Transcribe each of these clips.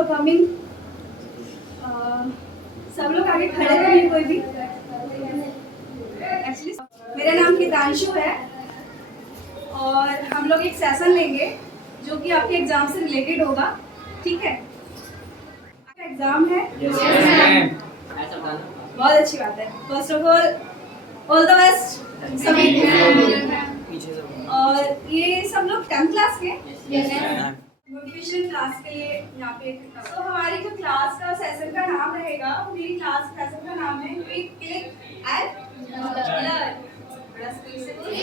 For coming. सब लोग आगे खड़े रहिए, कोई भी। एक्चुअली मेरा नाम हितांशु है और हम लोग एक सेशन लेंगे जो कि आपके एग्जाम से रिलेटेड होगा, ठीक है? आपका एग्जाम है? बहुत अच्छी बात है। First of all the best सभी। और ये सब लोग 10th क्लास के मोटिवेशन क्लास के लिए यहाँ पे तो हमारी जो क्लास का सेशन का नाम रहेगा, मेरी क्लास सेशन का नाम है क्विक क्लिक एंड लर्न। बड़ा स्पीड से प्लीज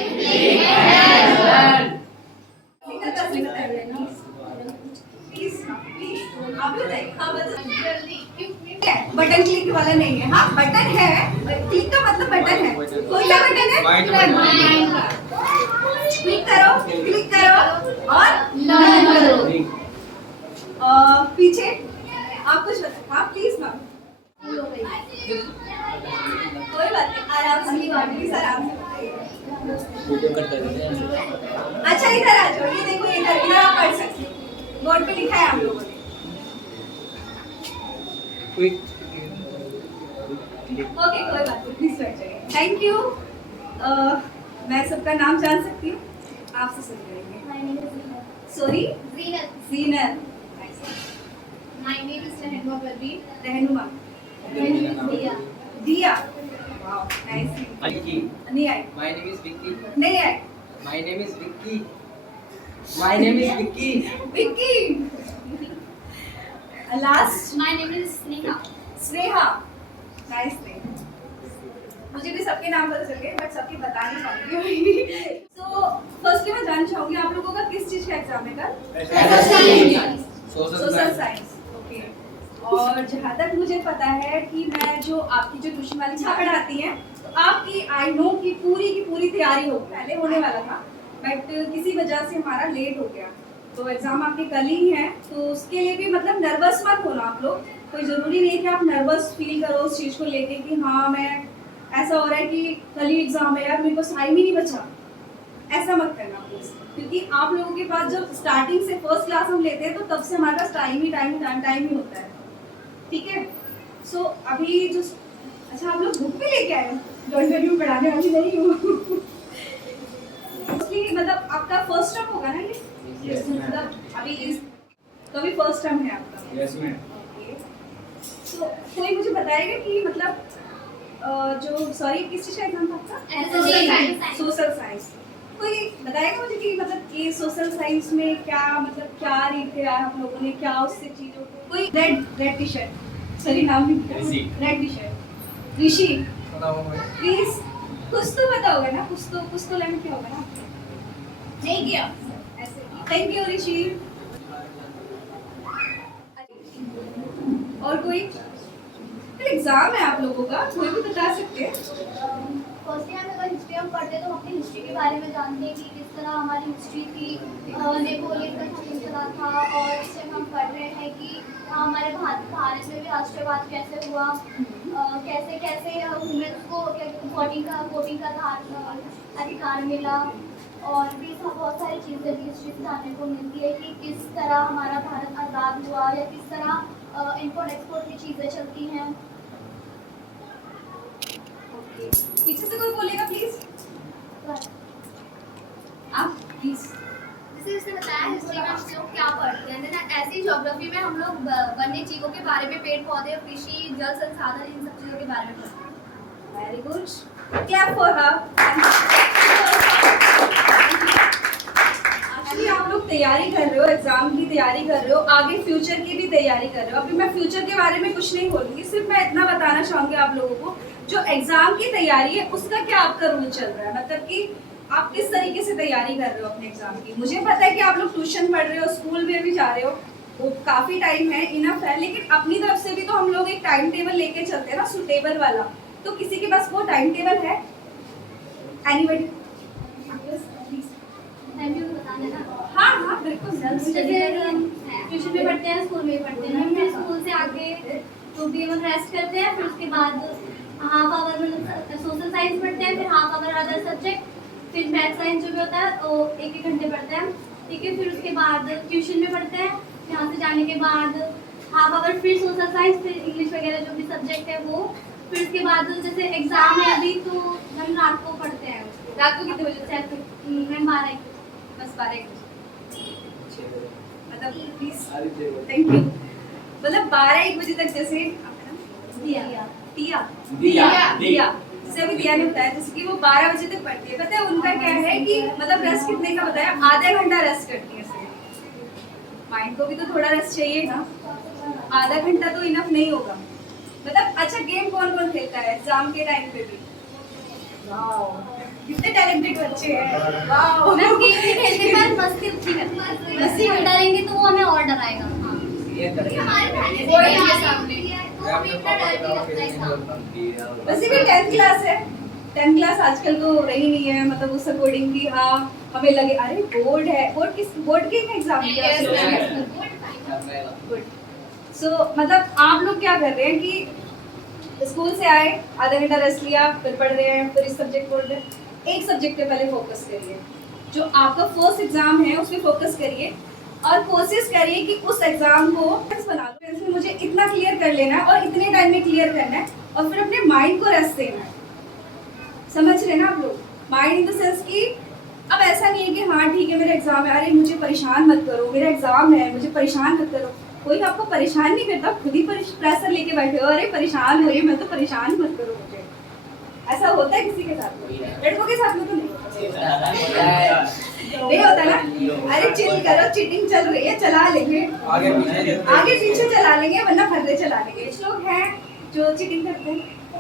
आप बताइए। हाँ जल्दी। बटन क्लिक वाला नहीं है। हाँ बटन है, क्लिक का मतलब बटन है। कोई सा बटन है? क्लिक करो और लर्न करो। पीछे आप कुछ बताइए। हाँ प्लीज मैम। कोई बात नहीं, आराम से आराम से। अच्छा इधर आ जाओ, ये देखो इधर आप पढ़ सकते हैं, बोर्ड पे लिखा है आप लोगों ने। ओके कोई बात नहीं, प्लीज बैठ जाइए। Thank you. मैं सबका नाम जान सकती हूँ? आपसे सुन करेंगे। Sorry Zeenat. My name is Rehanuma Parveen. रहनुमा। दिया। Wow nice. नहीं आई। My name is Vicky. नहीं आई। My name is Vicky. My name is Vicky. Vicky. Last My name is Sneha. Sneha. Nice name. मुझे भी सबके नाम पता चल गए बट सबके बता नहीं पाऊंगी। तो फर्स्टली मैं जानना चाहूंगी आप लोगों का किस चीज का एग्जाम है कल? Social science. ओके। और जहाँ तक मुझे पता है कि मैं जो आपकी जो ट्यूशन वाली पढ़ाती हैं तो आपकी आई नो की पूरी तैयारी हो पहले होने वाला था बट किसी वजह से हमारा लेट हो गया। तो एग्जाम आपके कल ही है तो उसके लिए भी मतलब नर्वस मत होना आप लोग। कोई ज़रूरी नहीं है कि आप नर्वस फील करो उस चीज़ को लेके कि हाँ मैं ऐसा हो रहा है कि कल ही एग्जाम है यार, मेरे को टाइम ही नहीं बचा। ऐसा मत करना प्लीज, क्योंकि आप लोगों के पास जब स्टार्टिंग से फर्स्ट क्लास हम लेते हैं तो तब से हमारे पास टाइम ही होता है, ठीक है? सो अभी जो अच्छा आप लोग बुक भी लेके आए हो? जो इंटरव्यू पढ़ाने वाली नहीं हूँ। मतलब आपका फर्स्ट टर्म होगा ना ये? Yes, मतलब अभी इस तो अभी फर्स्ट टर्म है आपका? Yes, ma'am. तो कोई मुझे बताएगा कि मतलब जो सॉरी किस चीज़ का एग्जाम था आपका? Social science. कोई बताएगा मुझे कि मतलब ये सोशल साइंस में क्या मतलब क्या रीड किया आप लोगों ने, क्या उससे चीज़ों कोई रेड टी शर्ट, सॉरी नाम नहीं, red T shirt Rishi, please कुछ तो पता होगा ना, कुछ तो लर्न किया होगा ना? नहीं किया ऐसे। थैंक यू ऋषि। और कोई एग्जाम है आप लोगों का, कोई भी बता सकते हैं? फर्स्टली हम अगर हिस्ट्री हम पढ़ते हैं तो हम अपनी हिस्ट्री के बारे में जानते हैं कि किस तरह हमारी हिस्ट्री थी, नेपोलियन का किस तरह था। और इससे हम पढ़ रहे हैं कि हमारे भारत में भी राष्ट्रवाद कैसे हुआ, कैसे कैसे वुमेन्स को वोटिंग का अधिकार मिला। और भी बहुत सारी चीज़ें भी हिस्ट्री से जानने को मिलती है कि किस तरह हमारा भारत आज़ाद हुआ या किस तरह इम्पोर्ट एक्सपोर्ट की चीज़ें चलती हैं। पीछे से कोई बोलेगा प्लीज? आप प्लीज। जैसे उसने बताया हिस्ट्री में हम लोग क्या पढ़ते हैं ना, ऐसे ही ज्योग्राफी में हम लोग वन्य जीवों के बारे में, पेड़ पौधे, कृषि, जल संसाधन, इन सब चीज़ों के बारे में पढ़ते हैं। Very good, clap for her. Actually आप लोग तैयारी कर रहे हो, एग्जाम की तैयारी कर रहे हो, आगे फ्यूचर की भी तैयारी कर रहे हो। अभी मैं फ्यूचर के बारे में कुछ नहीं बोलूँगी, सिर्फ मैं इतना बताना चाहूँगी आप लोगों को जो एग्जाम की तैयारी है उसका क्या आपका रूल चल रहा है, मतलब कि आप किस तरीके से तैयारी कर रहे हो अपने एग्जाम की। मुझे पता है कि आप लोग ट्यूशन पढ़ रहे हो, स्कूल में भी जा रहे हो, वो काफ़ी टाइम है, इनफ है, लेकिन अपनी तरफ से भी तो हम लोग एक टाइम टेबल लेके चलते हैं ना, सुटेबल वाला। तो किसी के पास वो टाइम टेबल है? एनीबडी? हाँ हाँ बिल्कुल। जैसे हम ट्यूशन में पढ़ते हैं, स्कूल में पढ़ते हैं, फिर स्कूल से आके तो भी हम रेस्ट करते हैं, फिर उसके बाद हाफ आवर मतलब सोशल साइंस पढ़ते हैं, फिर हाफ आवर अदर सब्जेक्ट, फिर मैथ साइंस जो भी होता है वो 1-1 घंटे पढ़ते हैं, ठीक है। फिर उसके बाद ट्यूशन में पढ़ते हैं, यहाँ से जाने के बाद हाफ आवर फिर सोशल साइंस, फिर इंग्लिश वगैरह जो भी सब्जेक्ट है वो, फिर उसके बाद जैसे एग्जाम है अभी तो हम रात को पढ़ते हैं। रात को कितने बजे से? मैं 12 बस 12 मतलब प्लीज थैंक यू। मतलब 12-1 बजे तक जैसे दिया दिया दिया दिया जैसे अभी दिया ने बताया जैसे कि वो 12 बजे तक पढ़ती है। पता है उनका क्या है कि मतलब रेस्ट कितने का बताया, आधा घंटा रेस्ट करती है सिर्फ। माइंड को भी तो थोड़ा रेस्ट चाहिए ना, आधा घंटा तो इनफ नहीं होगा। मतलब अच्छा गेम कौन कौन खेलता है एग्जाम के टाइम पे भी? कितने टैलेंटेड बच्चे हैं, वाओ। मैम गेम नहीं खेलते पर मस्ती उतनी करते हैं। मस्ती में डरेंगे तो वो हमें और डराएगा। ये करके वो इनके सामने तो भी इतना डर नहीं लगता है सामने। वैसे भी 10th क्लास है, 10th क्लास आजकल तो रही नहीं है, मतलब उस अकॉर्डिंग की हाँ हमें लगे अरे बोर्ड है, बोर्ड के एग्जाम गुड। सो मतलब आप लोग क्या कर रहे हैं कि स्कूल से आए, आधा घंटा रेस्ट लिया, फिर पढ़ रहे हैं, फिर इस सब्जेक्ट पढ़ रहे हैं। एक सब्जेक्ट पे पहले फोकस करिए, जो आपका फर्स्ट एग्जाम है उस पर फोकस करिए और कोशिश करिए कि उस एग्जाम को बना लो। इसमें मुझे इतना क्लियर कर लेना है और इतने टाइम में क्लियर करना है और फिर अपने माइंड को रेस्ट देना है। समझ रहे ना आप लोग? माइंड इन द सेंस कि अब ऐसा नहीं है कि हाँ ठीक है मेरा एग्जाम है, अरे मुझे परेशान मत करो, मेरा एग्जाम है मुझे परेशान मत करो। कोई आपको परेशान नहीं करता, खुद ही प्रेशर लेके बैठे हो, अरे परेशान हो रही मैं तो परेशान मत करो मुझे। ऐसा होता है किसी के साथ में? लड़कों के साथ में तो नहीं नहीं होता ना। अरे चिल करो, चीटिंग चल रही है चला लेंगे, आगे पीछे चला लेंगे वरना फर्रे चला लेंगे। कुछ लोग हैं जो चीटिंग करते हैं,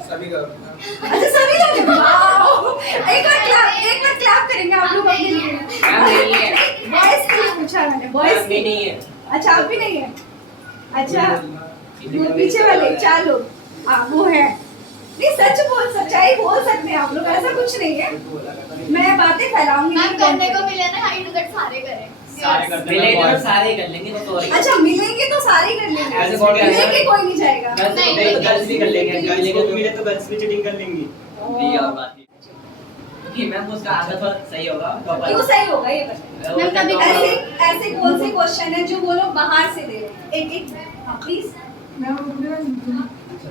सभी का अच्छा सभी लोग एक बार क्लैप करेंगे आप लोग अपने लिए। बॉयज के लिए पूछा मैंने, बॉयज भी नहीं है। अच्छा आप भी नहीं है? अच्छा वो पीछे वाले 4 लोग हाँ वो है। नहीं सच्चाई बोल सकते हैं आप लोग, ऐसा कुछ नहीं है। मैं बातें फैलाऊंगी मैम नहीं, करने को मिले ना हाइट उधर सारे करें। मिलेंगे तो सारे कर लेंगे तो सॉरी। अच्छा मिलेंगे तो सारे कर लेंगे, ऐसे थोड़ी है। मिलेंगे कोई नहीं जाएगा। गर्ल्स भी कर लेंगे, मिले तो गर्ल्स भी चीटिंग कर लेंगी। ये और बात कि मैम उसका आंसर थोड़ा सही होगा। क्यों सही होगा ये बताइए? मैम कभी ऐसे कौन से क्वेश्चन है जो वो लोग बाहर से दे रहे हैं? एक प्लीज।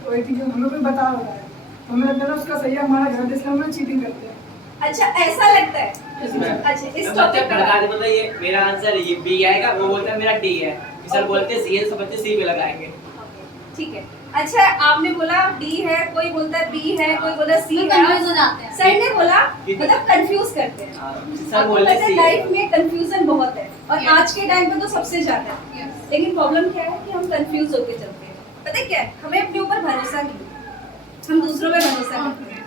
कोई टीचर हम लोग को बता रहा है तो हमें लगता है उसका सही है हमारा गलत, इसलिए हम लोग चीटिंग करते हैं। अच्छा ऐसा लगता है? अच्छा इस टॉपिक पे बता दे, मतलब ये मेरा आंसर ये बी आएगा, वो बोलता है मेरा डी है, सर बोलते हैं सी है, सब बच्चे सी पे लगाएंगे। ठीक है। अच्छा आपने बोला डी है, कोई बोलता है बी है, कोई बोलता है सी है, कंफ्यूज हो जाते हैं। सर ने बोला मतलब कंफ्यूज करते हैं। सर बोलते हैं सी है। लाइफ में कंफ्यूजन बहुत है और आज के टाइम पे तो सबसे ज्यादा है। लेकिन प्रॉब्लम क्या है कि हम कंफ्यूज होके चलते हैं। पता है क्या है, हमें अपने ऊपर भरोसा नहीं, हम दूसरों पे भरोसा करते हैं।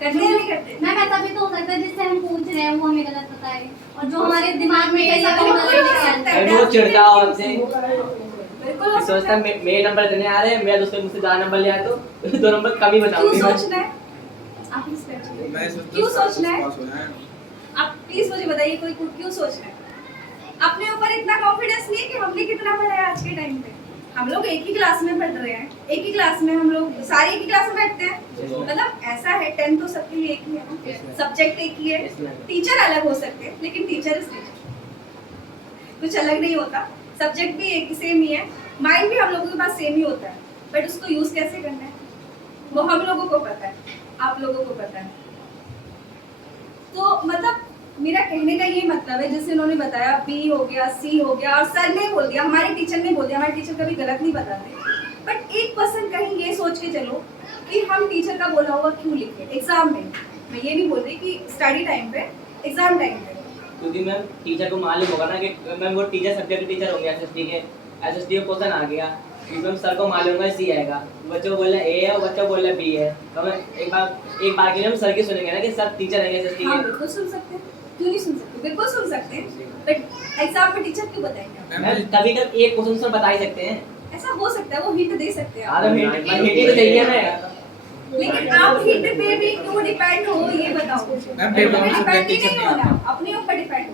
करते हैं नहीं करते? मैम ऐसा भी तो हो सकता है जिससे हम पूछ रहे हैं वो हमें गलत बताए और जो हमारे दिमाग में ऐसा कैसा भी वो हो गलत सकता है। निकालते हैं। वो चिढ़ता हो हमसे, बिल्कुल हो सोचता सकता है। है मेरे नंबर इतने आ रहे हैं, मेरा दोस्त मुझसे 4 नंबर ले आया तो 2 नंबर कम ही क्यों बताऊंगी। सोचना है? आप प्लीज बैठिए। क्यों सोचना है? आप प्लीज मुझे बताइए कोई क्यों सोचना है? अपने ऊपर इतना कॉन्फिडेंस नहीं है कि हमने कितना पढ़ा है आज के टाइम पे। हम लोग एक ही क्लास में पढ़ रहे हैं, एक ही क्लास में हम लोग सारे एक ही क्लास में बैठते हैं। मतलब ऐसा है 10 तो सबके लिए एक ही है ना, सब्जेक्ट एक ही है, टीचर अलग हो सकते हैं लेकिन टीचर इज टीचर, कुछ अलग नहीं होता। सब्जेक्ट भी एक सेम ही है, माइंड भी हम लोगों के पास सेम ही होता है, बट उसको यूज कैसे करना है वो हम लोगों को पता है, आप लोगों को पता है। तो मतलब मेरा कहने का ये मतलब है जैसे उन्होंने बताया बी हो गया, सी हो गया और सर ने बोल दिया, हमारे टीचर ने बोल दिया। हमारे टीचर कभी गलत नहीं बताते, बट 1% कहीं ये सोच के चलो कि हम टीचर का बोला हुआ क्यों लिखे एग्जाम में। मैं ये नहीं बोल रही कि स्टडी टाइम पे, एग्जाम टाइम पे। क्योंकि मैम टीचर को मालूम होगा ना कि मैम वो टीचर सब्जेक्ट टीचर हो गया, एसएसटी के एसएसटी का क्वेश्चन आ गया, मैम सर को मालूम होगा सी आएगा, बच्चों को बोल रहे ए है और बच्चों को बोल रहे बी है, तो हम एक बार के लिए हम सर की सुनेंगे ना कि सर टीचर है एसएसटी हाँ के। बिल्कुल सुन सकते हैं, क्यों नहीं सुन सकते? बिल्कुल सुन सकते हैं, बट एग्जाम में टीचर क्यों बताएंगे? मैम कभी कभी एक क्वेश्चन सर बता ही सकते हैं। ऐसा हो सकता है, वो हिंट दे सकते हैं। आधा हिंट तो चाहिए ना। लेकिन आप हिट पे भी क्यों डिपेंड हो ये बताओ। डिपेंड ही नहीं होना, अपने ऊपर डिपेंड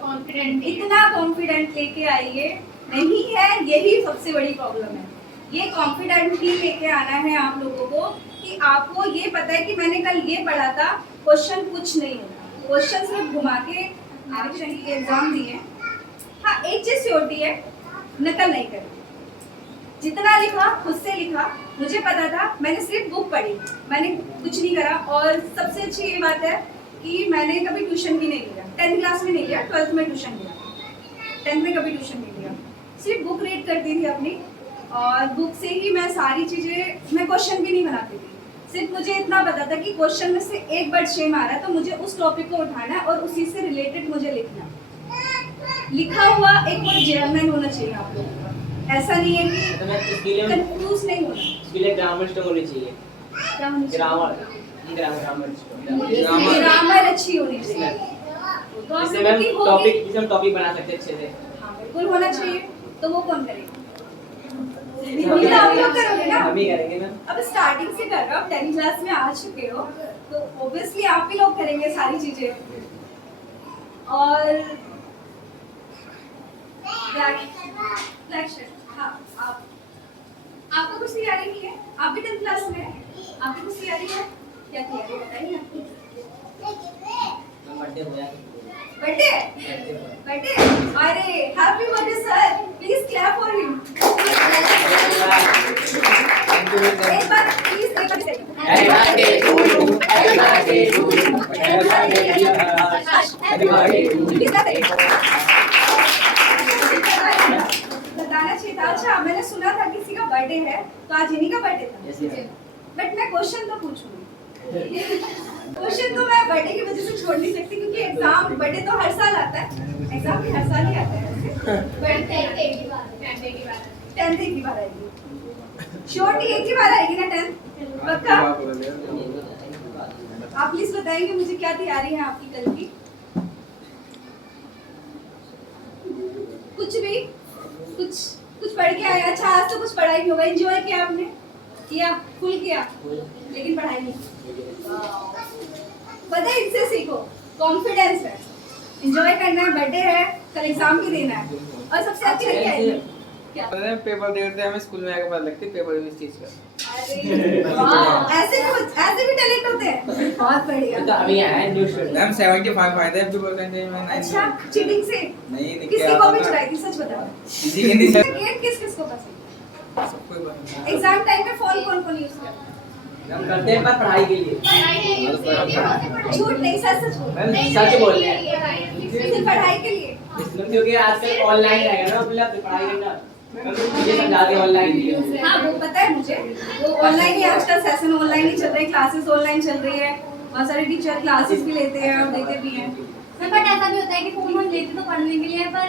कॉन्फिडेंट इतना कॉन्फिडेंट लेके आइए, नहीं है यही सबसे बड़ी प्रॉब्लम है। ये कॉन्फिडेंट ही लेके आना है आप लोगों को कि आपको ये पता है कि मैंने कल ये पढ़ा था, क्वेश्चन कुछ नहीं होता, क्वेश्चन सिर्फ घुमा के एग्जाम दिए। हाँ एक चीज होती है, नकल नहीं करनी। जितना लिखा खुद से लिखा, मुझे पता था, मैंने सिर्फ बुक पढ़ी, मैंने कुछ नहीं करा। और सबसे अच्छी ये बात है कि मैंने कभी ट्यूशन भी नहीं लिया, 10th क्लास में नहीं लिया, 12th में ट्यूशन लिया, 10th में कभी ट्यूशन नहीं लिया, सिर्फ बुक रीड करती थी अपनी, और बुक से ही मैं सारी चीज़ें, मैं क्वेश्चन भी नहीं बनाती थी, सिर्फ मुझे इतना पता था कि क्वेश्चन में से एक वर्ड सेम आ रहा है तो मुझे उस टॉपिक को उठाना है और उसी से रिलेटेड मुझे लिखना है। लिखा हुआ एक वर्ड जेनरल होना चाहिए आप लोगों का, ऐसा नहीं है कि तो मैं इसके लिए कंफ्यूज नहीं होना। इसके लिए ग्रामर स्ट्रांग होनी चाहिए। क्या होना चाहिए? ग्रामर अच्छी होनी चाहिए, तो आप जिससे लोगों की हम होगी। टॉपिक बना सकते हैं अच्छे से। हाँ बिल्कुल होना चाहिए, तो वो कौन करेगा? बिल्कुल आप लोग करोगे ना। हम ही करेंगे ना। अब स्टार्टिंग से कर रहे हो, 10th क्लास में आ चुके हो, तो ऑब्वियसली आप ही लोग करेंगे सारी चीजें। और हाँ, आपको कुछ तैयारी नहीं है? आप भी 10th क्लास में हैं? आपकी कुछ तैयारी है? क्या तैयारी बताइए आपकी? बर्थडे हो गया। बर्थडे? अरे happy birthday sir, please clap for him. एक बार प्लीज, एक बार बताना चाहिए था। अच्छा, मैंने सुना था किसी का बर्थडे है, तो आज इन्हीं का बर्थडे था। बट मैं क्वेश्चन तो पूछूंगी। क्वेश्चन तो मैं बर्थडे की वजह से छोड़ नहीं सकती, क्योंकि एग्जाम, बर्थडे तो हर साल आता है, एग्जाम भी हर साल ही आता है। 10th एक ही बार आएगी, श्योरली एक ही बार आएगी ना 10th, पक्का? आप प्लीज बताएंगे मुझे क्या तैयारी है आपकी कल की? कुछ भी, कुछ पढ़ के आए? अच्छा, आज तो कुछ पढ़ाई नहीं होगा, एंजॉय किया आपने? किया, फुल किया, लेकिन पढ़ाई नहीं। पता है, इससे सीखो, कॉन्फिडेंस है, एंजॉय करना है, बर्थडे है, कल एग्जाम भी देना है, और सबसे अच्छी लड़की है क्या? पेपर देते हैं, हमें स्कूल में आके पता लगती है पेपर में इस चीज का। अरे वाह, ऐसे भी टैलेंट होते हैं, बहुत बढ़िया। तो अभी है न्यू स्टूडेंट। मैम 75 आए थे अब जो परसेंटेज में। अच्छा, चीटिंग से? नहीं, किसी को भी चुराई थी, सच बताओ। किसी हिंदी से किस को पसंद? सबको ही पसंद है। एग्जाम टाइम में फोन कौन यूज करता है? हम करते हैं पर पढ़ाई के लिए। झूठ नहीं, सच बोल। मैम सच बोल रहे हैं। सिर्फ पढ़ाई के लिए? क्योंकि आजकल ऑनलाइन रहेगा ना, मतलब पढ़ाई करना मुझे समझा के ऑनलाइन। हाँ वो पता है मुझे, वो ऑनलाइन ही आजकल सेशन ऑनलाइन ही चल रहे हैं, क्लासेस ऑनलाइन चल रही है, बहुत सारे टीचर क्लासेस भी लेते हैं और देते भी हैं। बट ऐसा भी होता है कि फोन लेते तो पढ़ने के लिए, पर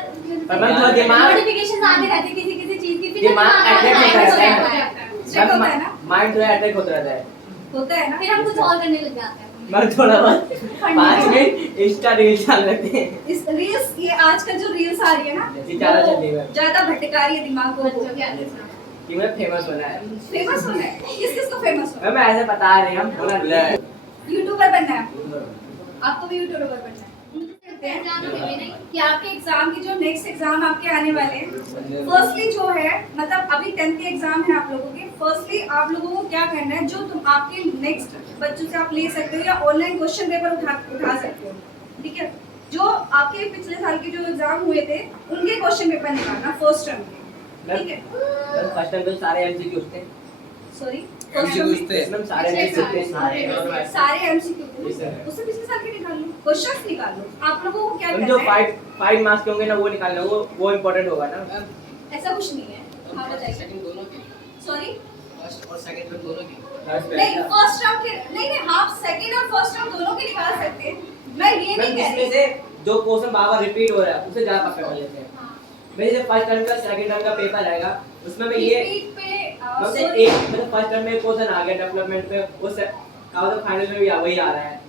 मैम थोड़ा दिमाग, नोटिफिकेशन आते रहते किसी चीज की, दिमाग अट्रैक्ट होता होता है ना, माइंड थोड़ा अट्रैक्ट होता रहता है। होता है ना, फिर हम कुछ और करने लग जाते हैं। मैं थोड़ा बहुत 5 मिनट इंस्टा रील चल रहे थे। इस रील्स, ये आजकल जो रील्स आ रही है ना, ये ज्यादा चल रही है, ज्यादा भटका रही है दिमाग को। कि मैं फेमस होना है। फेमस होना है? किस को फेमस होना मैं ऐसे बता रहे हैं, हम होना नहीं है। है? यूट्यूबर बनना है आपको भी, यूट्यूबर बनना है। कि आपके एग्जाम की जो नेक्स्ट एग्जाम आपके आने वाले हैं, फर्स्टली जो है, मतलब अभी 10th के एग्जाम है आप लोगों के, फर्स्टली आप लोगों को क्या करना है, जो तुम आपके नेक्स्ट बच्चों से आप ले सकते हो या ऑनलाइन क्वेश्चन पेपर उठा सकते हो, ठीक है? जो आपके पिछले साल के जो एग्जाम हुए थे उनके क्वेश्चन पेपर निकालना फर्स्ट टर्म के, ठीक है? फर्स्ट टाइम तो सारे एमसीक्यू थे। सॉरी, मैम सारे एमसीक्यू थे, सारे एमसीक्यू उससे पिछले साल के निकाल लो, क्वेश्चंस निकाल लो। आप लोगों को क्या हम करना जो है, 5 मार्क्स के होंगे ना, वो निकालना, वो इम्पोर्टेंट होगा ना। ऐसा कुछ नहीं है। हाँ बताइए। दोनों के सॉरी, फर्स्ट और सेकंड में दोनों के नहीं फर्स्ट राउंड के नहीं, हाफ सेकंड और फर्स्ट राउंड दोनों के निकाल सकते हैं, मैं ये नहीं कह इसमें रही। से जो क्वेश्चन बार-बार रिपीट हो रहा है उसे ज्यादा पकड़ लेते हैं। मेरे जब फर्स्ट टर्म का सेकंड टर्म का पेपर आएगा, उसमें मैं ये रिपीट पे मतलब एक मतलब फर्स्ट टर्म में क्वेश्चन आ गया डेवलपमेंट पे, उस का तो फाइनल में भी वही आ रहा है,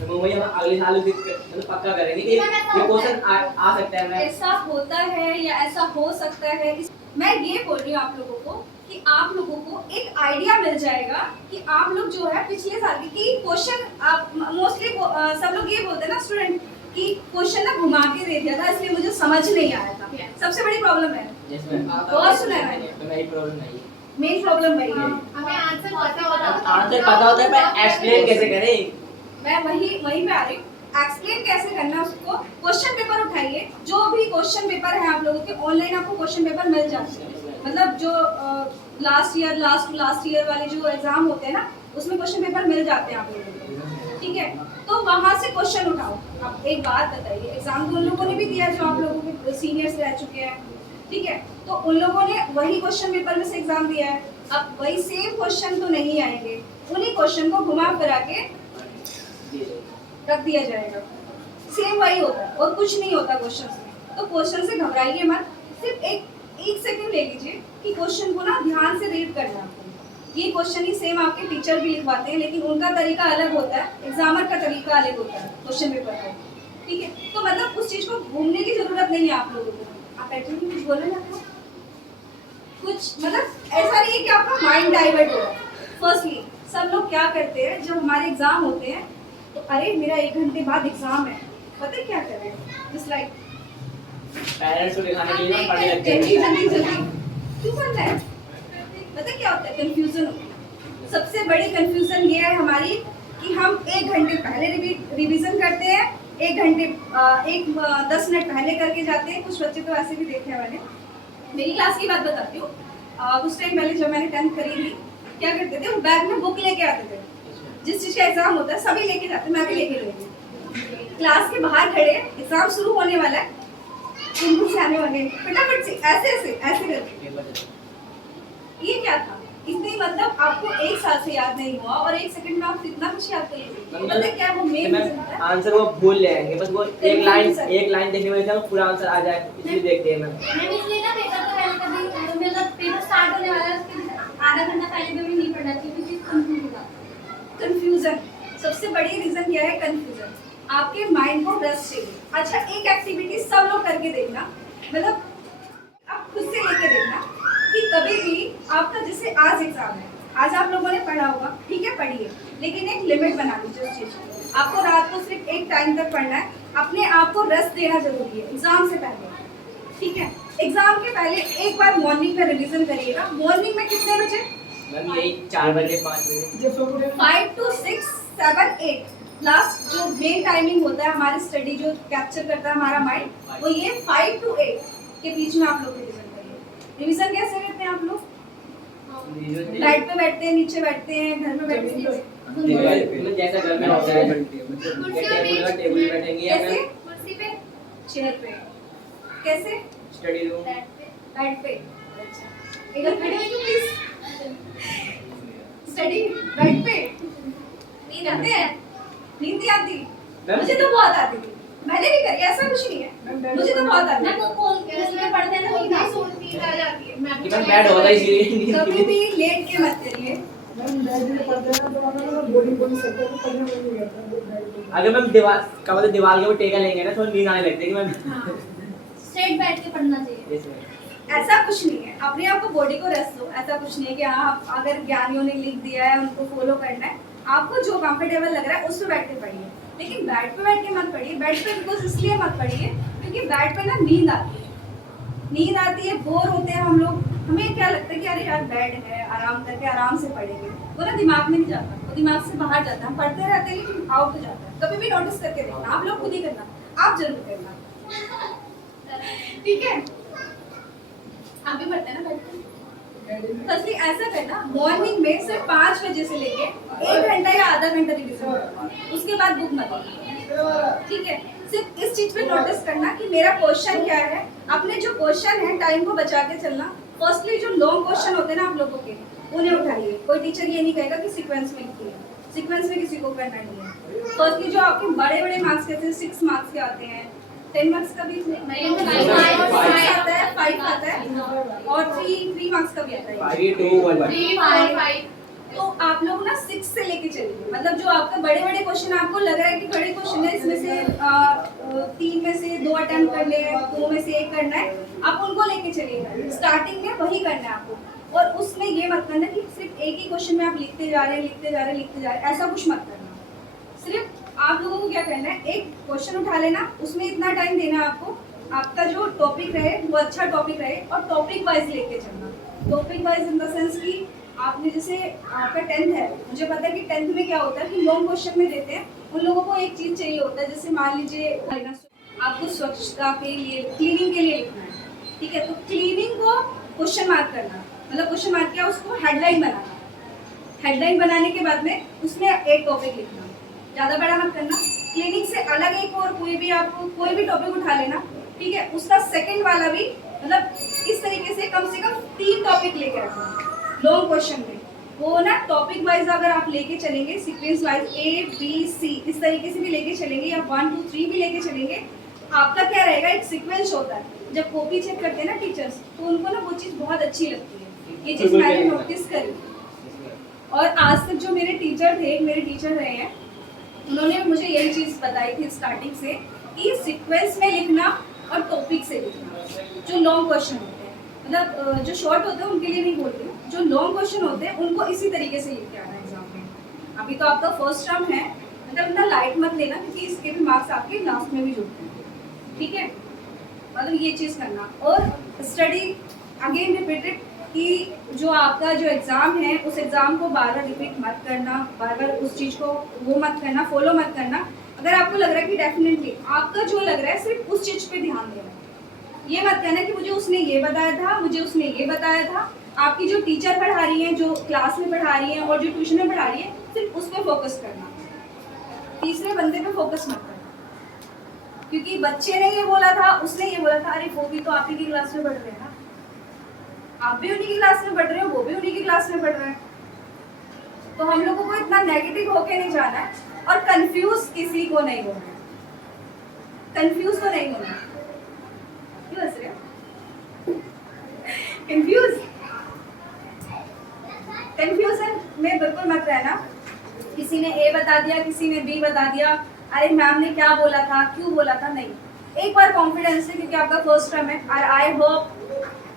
तो वही हम अगले साल उसे मतलब पक्का करेंगे कि ये क्वेश्चन आ सकता है। मैं ऐसा होता है या ऐसा हो सकता है, मैं ये बोल रही हूँ आप लोगों को कि आप लोगों को एक आइडिया मिल जाएगा कि आप लोग जो है पिछले साल की क्वेश्चन, आप मोस्टली सब लोग ये बोलते हैं ना स्टूडेंट कि क्वेश्चन ना घुमा के दे दिया था इसलिए मुझे समझ नहीं आया था। सबसे बड़ी प्रॉब्लम है, बहुत सुना है मैंने, तो मेरी प्रॉब्लम नहीं है। मेन प्रॉब्लम वही है। हमें आंसर पता आंसर पता होता है पर एक्सप्लेन कैसे करें, मैं वहीं पे आ रही हूँ। एक्सप्लेन कैसे करना है उसको, क्वेश्चन पेपर उठाइए, जो भी क्वेश्चन पेपर है आप लोगों के ऑनलाइन आपको क्वेश्चन पेपर मिल जाते हैं, मतलब जो लास्ट ईयर वाले जो एग्जाम होते हैं ना, उसमें क्वेश्चन पेपर मिल जाते हैं आप लोगों को, ठीक है। तो वहाँ से क्वेश्चन उठाओ। अब एक बात बताइए, एग्जाम तो उन लोगों ने भी दिया जो आप लोगों के सीनियर्स रह चुके हैं, ठीक है, तो उन लोगों ने वही क्वेश्चन पेपर में से एग्जाम दिया है। अब वही सेम क्वेश्चन तो नहीं आएंगे, उन्हीं क्वेश्चन को घुमा फिरा के रख दिया जाएगा। सेम वही होता है और कुछ नहीं होता क्वेश्चन से। तो क्वेश्चन से घबराइए मत, सिर्फ एक सेकंड ले लीजिए कि क्वेश्चन को ना ध्यान से रीड करना है आपको। ये क्वेश्चन ही सेम आपके टीचर भी लिखवाते हैं, लेकिन उनका तरीका अलग होता है, एग्जामर का तरीका अलग होता है क्वेश्चन पेपर का, ठीक है। तो मतलब उस चीज को घूमने की जरूरत नहीं है आप लोगों को। आप एक्चुअली कुछ बोले ना आपको कुछ, मतलब ऐसा नहीं है कि आपका माइंड डाइवर्ट हो रहा है। फर्स्टली सब लोग क्या करते हैं, जब हमारे एग्जाम होते हैं तो अरे मेरा 1 घंटे बाद एग्जाम है, पता है क्या कर रहे हैं, जस्ट लाइक पेरेंट्स को दिखाने के लिए ना पढ़ने लगते जल्दी हैं। जल्दी जल्दी क्यों करना है, पता है क्या होता है, कंफ्यूजन होती है। सबसे बड़ी कंफ्यूजन ये है हमारी कि हम 1 घंटे पहले रिवीजन करते हैं, 1 घंटे 10 मिनट पहले करके जाते हैं। कुछ बच्चे तो ऐसे भी देखे हैं मैंने। मेरी क्लास की बात बताती हूँ, कुछ टाइम पहले जब मैंने 10th करी थी, क्या करते थे, वो बैग में बुक लेके आते थे। जिस चीज़ का एग्जाम होता है सभी लेके जाते, मैं भी लेके गई। क्लास के बाहर खड़े, एग्जाम शुरू होने वाला है, उनको से आने वाले फटाफट से ऐसे करके। ये क्या था, इतनी मतलब आपको 1 साल से याद नहीं हुआ और 1 सेकंड में आप इतना कुछ याद कर लेंगे। पता है क्या वो मेन आंसर वो भूल जाएंगे, बस वो एक लाइन देखने में वो पूरा आंसर आ जाए, इसलिए देखते हैं मैम। मैम इसलिए ना पेपर तो पहले कभी मतलब पेपर स्टार्ट होने वाला है उसके आधा घंटा पहले कभी नहीं पढ़ना चाहिए, क्योंकि कंफ्यूज होगा। कंफ्यूजन सबसे बड़ी रीजन क्या है, कंफ्यूजन। आपके माइंड को रेस्ट चाहिए। अच्छा, एक एक्टिविटी सब लोग करके देखना, मतलब आप खुद से लेके देखना कि कभी भी आपका, जैसे आज एग्जाम है, आज आप लोगों ने पढ़ा होगा, ठीक है पढ़िए, लेकिन एक लिमिट बना लीजिए उस चीज की। आपको रात को सिर्फ एक टाइम तक पढ़ना है, अपने आप को रेस्ट देना जरूरी है एग्जाम से पहले, ठीक है। एग्जाम के पहले एक बार मॉर्निंग में रिवीजन करिएगा। मॉर्निंग में कितने बजे, मैम यही 4 बजे 5 बजे 5 to 6 7 8 लास्ट जो मेन टाइमिंग होता है हमारी स्टडी जो कैप्चर करता है हमारा माइंड, वो ये 5 to 8 के बीच में आप लोग रिवीजन करिए। रिवीजन कैसे करते हैं आप लोग, राइट पे बैठते हैं, नीचे बैठते हैं, घर में बैठते हैं, जैसा घर में होता है टेबल पे बैठेंगे या कैसे, फिर कुर्सी पे, चेयर पे, कैसे, स्टडी रूम बेड पे। अच्छा, एक बार बैठिए प्लीज, स्टडी बेड पे। नींद आती है, नींद नहीं आती, मुझे तो बहुत आती थी, मैंने भी करी, ऐसा कुछ नहीं है, मुझे तो बहुत आती मैं है। वो कुर्सी पे पढ़ते हैं ना, वो नहीं सोचती आ जाती है। मैं कि मैम बैड होता है इसलिए कभी भी लेट के मत करिए। मैम बैठ के पढ़ते हैं तो हमें बॉडी सकते हैं, पढ़ने में नहीं करता है। अगर मैम दीवार के ऊपर टेका लेंगे ना, थोड़ा नींद आने लगती है कि मैम स्ट्रेट बैठ के पढ़ना चाहिए। ऐसा कुछ नहीं है, अपने आप को बॉडी को रेस्ट दो। ऐसा कुछ नहीं है कि हाँ अगर ज्ञानियों ने लिख दिया है उनको फॉलो करना है, आपको जो कंफर्टेबल लग रहा है उस पर बैठ के पढ़िए, लेकिन बेड पे बैठ के मत पढ़िए। बेड पे बिकॉज इसलिए मत पढ़िए क्योंकि बेड पे ना नींद आती है, बोर होते हैं हम लोग। हमें क्या लगता है कि अरे यार बेड है, आराम करके आराम से पढ़ेंगे, वो ना दिमाग में नहीं जाता, वो दिमाग से बाहर जाता है। हम पढ़ते रहते हैं लेकिन आउट हो जाता है। कभी भी नोटिस करके देखना, आप लोग खुद ही करना, आप जरूर करना, ठीक है। आप भी पढ़ते हैं ना बेड पे, फर्स्टली ऐसा करना, मॉर्निंग में सिर्फ 5 बजे से लेके 1 घंटा या आधा घंटा रिवीजन करना, उसके बाद बुक मत पढ़ना, ठीक है। सिर्फ इस चीज पे नोटिस करना कि मेरा क्वेश्चन क्या है, अपने जो क्वेश्चन है टाइम को बचा के चलना। फर्स्टली जो लॉन्ग क्वेश्चन होते हैं ना आप लोगों के, उन्हें उठाइए। कोई टीचर ये नहीं कहेगा कि सीक्वेंस में लिखिए, सीक्वेंस में किसी को करना नहीं है। फर्स्टली जो आपके बड़े बड़े मार्क्स कहते हैं, 6 मार्क्स के आते हैं, 10 मार्क्स का भी 5 आता है, 5 आता है और 3 मार्क्स का भी आता है। 5 2 1 तो आप लोग ना 6 से लेके चलिए, मतलब जो आपका बड़े बड़े क्वेश्चन आपको लग रहा है कि बड़े क्वेश्चन है, इसमें से 3 में से 2 अटेम्प्ट करने हैं, 2 में से 1 करना है, आप उनको लेके चलिएगा। स्टार्टिंग में वही करना है आपको, और उसमें ये मत करना कि सिर्फ एक ही क्वेश्चन में आप लिखते जा रहे हैं, ऐसा कुछ मत करना। सिर्फ आप लोगों को क्या करना है, एक क्वेश्चन उठा लेना, उसमें इतना टाइम देना है आपको, आपका जो टॉपिक रहे वो अच्छा टॉपिक रहे, और टॉपिक वाइज लेके चलना। Topic wise in the sense कि आपने जैसे आपका 10th है, मुझे पता है कि 10th में क्या होता है कि लॉन्ग क्वेश्चन में देते हैं, उन लोगों को एक चीज़ चाहिए होता है, जैसे मान लीजिए आपको स्वच्छता के लिए, क्लीनिंग के लिए लिखना है, ठीक है, तो क्लीनिंग को क्वेश्चन मार्क करना, मतलब क्वेश्चन मार्क क्या, उसको हेडलाइन बनाना। हेडलाइन बनाने के बाद में उसमें एक टॉपिक लिखना, ज़्यादा बड़ा मत करना। क्लिनिक से अलग एक और कोई भी टॉपिक उठा लेना, ठीक है। उसका सेकंड वाला भी मतलब इस तरीके से कम 3 टॉपिक लेके रखना लॉन्ग क्वेश्चन में। वो ना टॉपिक वाइज अगर आप लेके चलेंगे, sequence wise A B C इस तरीके से भी लेके चलेंगे, या 1 2 3 भी लेके चलेंगे, आपका क्या रहेगा, एक सीक्वेंस होता है। जब कॉपी चेक करते हैं ना टीचर्स, तो उनको ना वो चीज़ बहुत अच्छी लगती है। ये चीज़ मैंने नोटिस करी। और आज तक जो मेरे टीचर रहे हैं, उन्होंने मुझे यही चीज़ बताई थी स्टार्टिंग से कि सीक्वेंस में लिखना और टॉपिक से लिखना। जो लॉन्ग क्वेश्चन होते हैं, मतलब जो शॉर्ट होते हैं उनके लिए नहीं बोलती हूँ, जो लॉन्ग क्वेश्चन होते हैं उनको इसी तरीके से लिख के आना एग्जाम में। अभी तो आपका फर्स्ट टर्म है, मतलब इतना लाइट मत लेना, क्योंकि इसके भी मार्क्स आपके लास्ट में भी जुड़ते हैं, ठीक है। मतलब ये चीज़ करना। और स्टडी अगेन रिपीटेड, कि जो आपका जो एग्ज़ाम है उस एग्ज़ाम को बार बार रिपीट मत करना, बार बार उस चीज़ को वो मत करना, फॉलो मत करना। अगर आपको लग रहा है कि डेफिनेटली आपका जो लग रहा है सिर्फ उस चीज़ पे ध्यान देना, ये मत कहना कि मुझे उसने ये बताया था, मुझे उसने ये बताया था। आपकी जो टीचर पढ़ा रही है, जो क्लास में पढ़ा रही है और जो ट्यूशन में पढ़ा रही है, सिर्फ उस पर फोकस करना, तीसरे बंदे पे फोकस मत करना। क्योंकि बच्चे ने ये बोला था, उसने ये बोला था, अरे वो भी तो आप ही की क्लास में पढ़ रहे हैं ना, आप भी उन्हीं की क्लास में पढ़ रहे हो, वो भी उन्हीं की क्लास में पढ़ रहे हैं। तो हम लोगों को इतना नेगेटिव होके नहीं जाना है, और कंफ्यूज किसी को नहीं होना है। कंफ्यूज तो नहीं होना। क्यों हंस रहे हो? कंफ्यूजन में बिल्कुल मत रहना। किसी ने A बता दिया, किसी ने B बता दिया, अरे मैम ने क्या बोला था, क्यों बोला था, नहीं। एक बार कॉन्फिडेंस है, क्योंकि आपका फर्स्ट टर्म है, और आई होप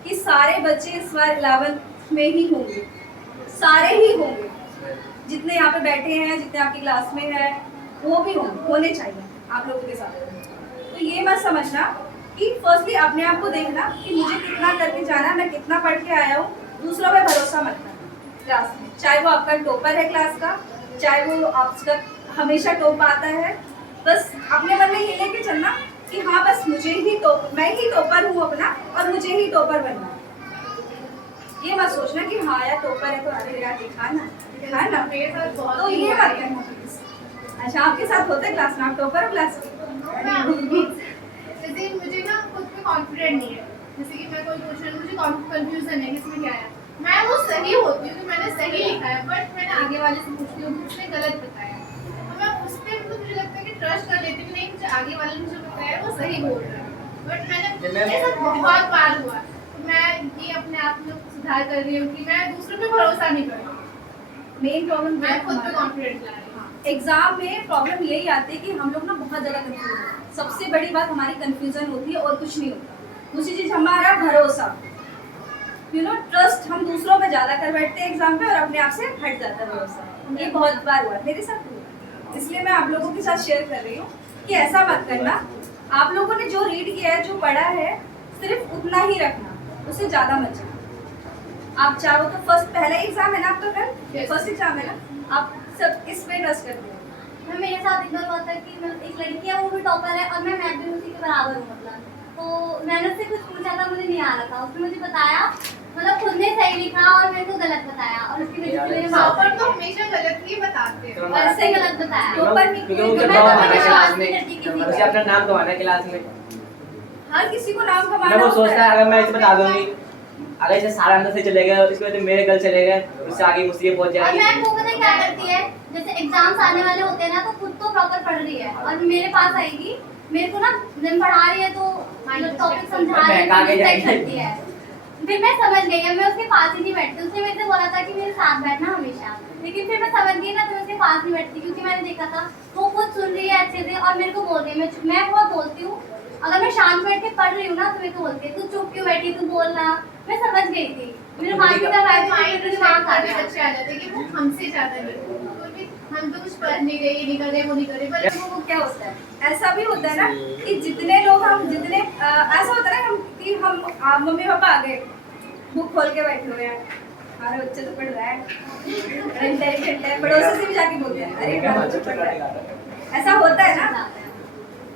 कि सारे बच्चे इस बार 11th में ही होंगे, सारे ही होंगे, जितने यहाँ पे बैठे हैं, जितने आपकी क्लास में है, वो भी होने चाहिए आप लोगों के साथ। तो ये मत समझना कि फर्स्टली अपने आप को देखना कि मुझे कितना करके जाना, मैं कितना पढ़ के आया हूँ। दूसरों पे भरोसा मत करना क्लास में, चाहे वो आपका टॉपर है क्लास का, चाहे वो आपका हमेशा टॉप आता है। बस अपने मन में ये लेके चलना कि हाँ बस मैं ही टॉपर हूँ अपना, और मुझे ही टॉपर बनना है। ये मत सोचना कि हाँ यार टॉपर है तो अरे यार दिखा ना, तो ये मत करना। अच्छा, आपके साथ होता है क्लास में, आप टॉपर हो क्लास में? जैसे मुझे ना खुद पे कॉन्फिडेंट नहीं है, जैसे कि मैं कोई क्वेश्चन, मुझे कंफ्यूजन है इसमें क्या है, मैं वो सही होती हूँ कि मैंने सही लिखा है, बट मैंने आगे वाले से पूछती हूँ कि उसने गलत बताया, तो मैं उस पर तो मुझे लगता है कि ट्रस्ट कर लेती हूँ, नहीं मुझे आगे वाले ने जो बताया वो सही बोल रहा है। बट मैंने ये सब बहुत बार हुआ, तो मैं ये अपने आप में सुधार कर रही हूँ कि मैं दूसरों पे भरोसा नहीं कर रही। मेन प्रॉब्लम मैं खुद पे कॉन्फिडेंट ला रही हूँ। एग्जाम में प्रॉब्लम यही आती है कि हम लोग ना बहुत ज़्यादा कंफ्यूज होते हैं। सबसे बड़ी बात हमारी कंफ्यूजन होती है और कुछ नहीं होता। दूसरी चीज़ हमारा भरोसा, ट्रस्ट, हम दूसरों पे ज़्यादा कर बैठते हैं एग्जाम पे और अपने आप से हट जाता है भरोसा। ये बहुत बार हुआ, मेरे साथ हुआ, इसलिए मैं आप लोगों के साथ शेयर कर रही हूँ कि ऐसा मत करना। आप लोगों ने जो रीड किया है, जो पढ़ा है, सिर्फ उतना ही रखना, उससे ज़्यादा मत जाना। आप चाहो तो पहला एग्जाम है ना आपका, कल फर्स्ट एग्जाम है ना, आप सब इस पे ट्रस्ट करते हो। मैं मेरे साथ एक बार हुआ था कि मैं एक लड़की है, वो भी टॉपर है और मैं भी उसी के बराबर हूँ, मतलब तो मैंने उससे कुछ पूछा था, मुझे नहीं आ रहा था, उसने मुझे बताया, मतलब खुद ने सही लिखा और मेरे को गलत बताया, और उसकी वजह से मेरे टॉपर तो हमेशा गलत ही बताते हैं, और सही गलत बताया। टॉपर नहीं, क्योंकि उनके मैं नाम तो कमाना विश्वास क्लास नहीं में, करती किसी पे। उसे अपना नाम कमाना क्लास में। हर किसी को नाम कमाना मैं वो होता सोचता है अगर मैं इसे बता दूंगी, अगर इसे सारा अंदर से चलेगा, इसके बाद मेरे गल चलेगा, उससे आगे मुझसे पहुंच और जाएगी। मैम वो पता है क्या करती है, जैसे एग्जाम्स आने वाले होते हैं ना, तो खुद तो प्रॉपर पढ़ रही है और मेरे पास आएगी, मेरे को ना जब पढ़ा रही है तो टॉपिक समझा रही है, करती है, फिर मैं समझ गई, मैं उसके पास ही नहीं बैठती। उसने मेरे से बोला था कि मेरे साथ बैठना हमेशा, लेकिन फिर मैं समझ गई ना, तो मैं उसके पास नहीं बैठती, क्योंकि मैंने देखा था वो खुद सुन रही है अच्छे से और मेरे को बोल रही है। मैं बहुत बोलती हूँ, अगर मैं शांत बैठ के पढ़ रही हूँ ना, तो मेरे को बोलती है तू चुप क्यों बैठी, तू बोलना। मैं समझ गई थी, मेरे माँ की तरफ आए थे, मेरे दिमाग आ गया। बच्चे आ जाते हैं कि वो हमसे ज्यादा नहीं, हम तो कुछ पढ़ नहीं रहे, ये नहीं कर रहे, वो नहीं कर रहे, पर है। वो क्या होता है, ऐसा भी होता है ना कि जितने लोग ऐसा होता है ना कि हम मम्मी पापा आ गए, बुक खोल के बैठे हुए हैं, हमारा बच्चा तो पढ़ रहा है, इंटेलिजेंट है, पड़ोसी से भी जाके बोलते हैं अरे हमारा बच्चा पढ़ रहा है। ऐसा होता है ना,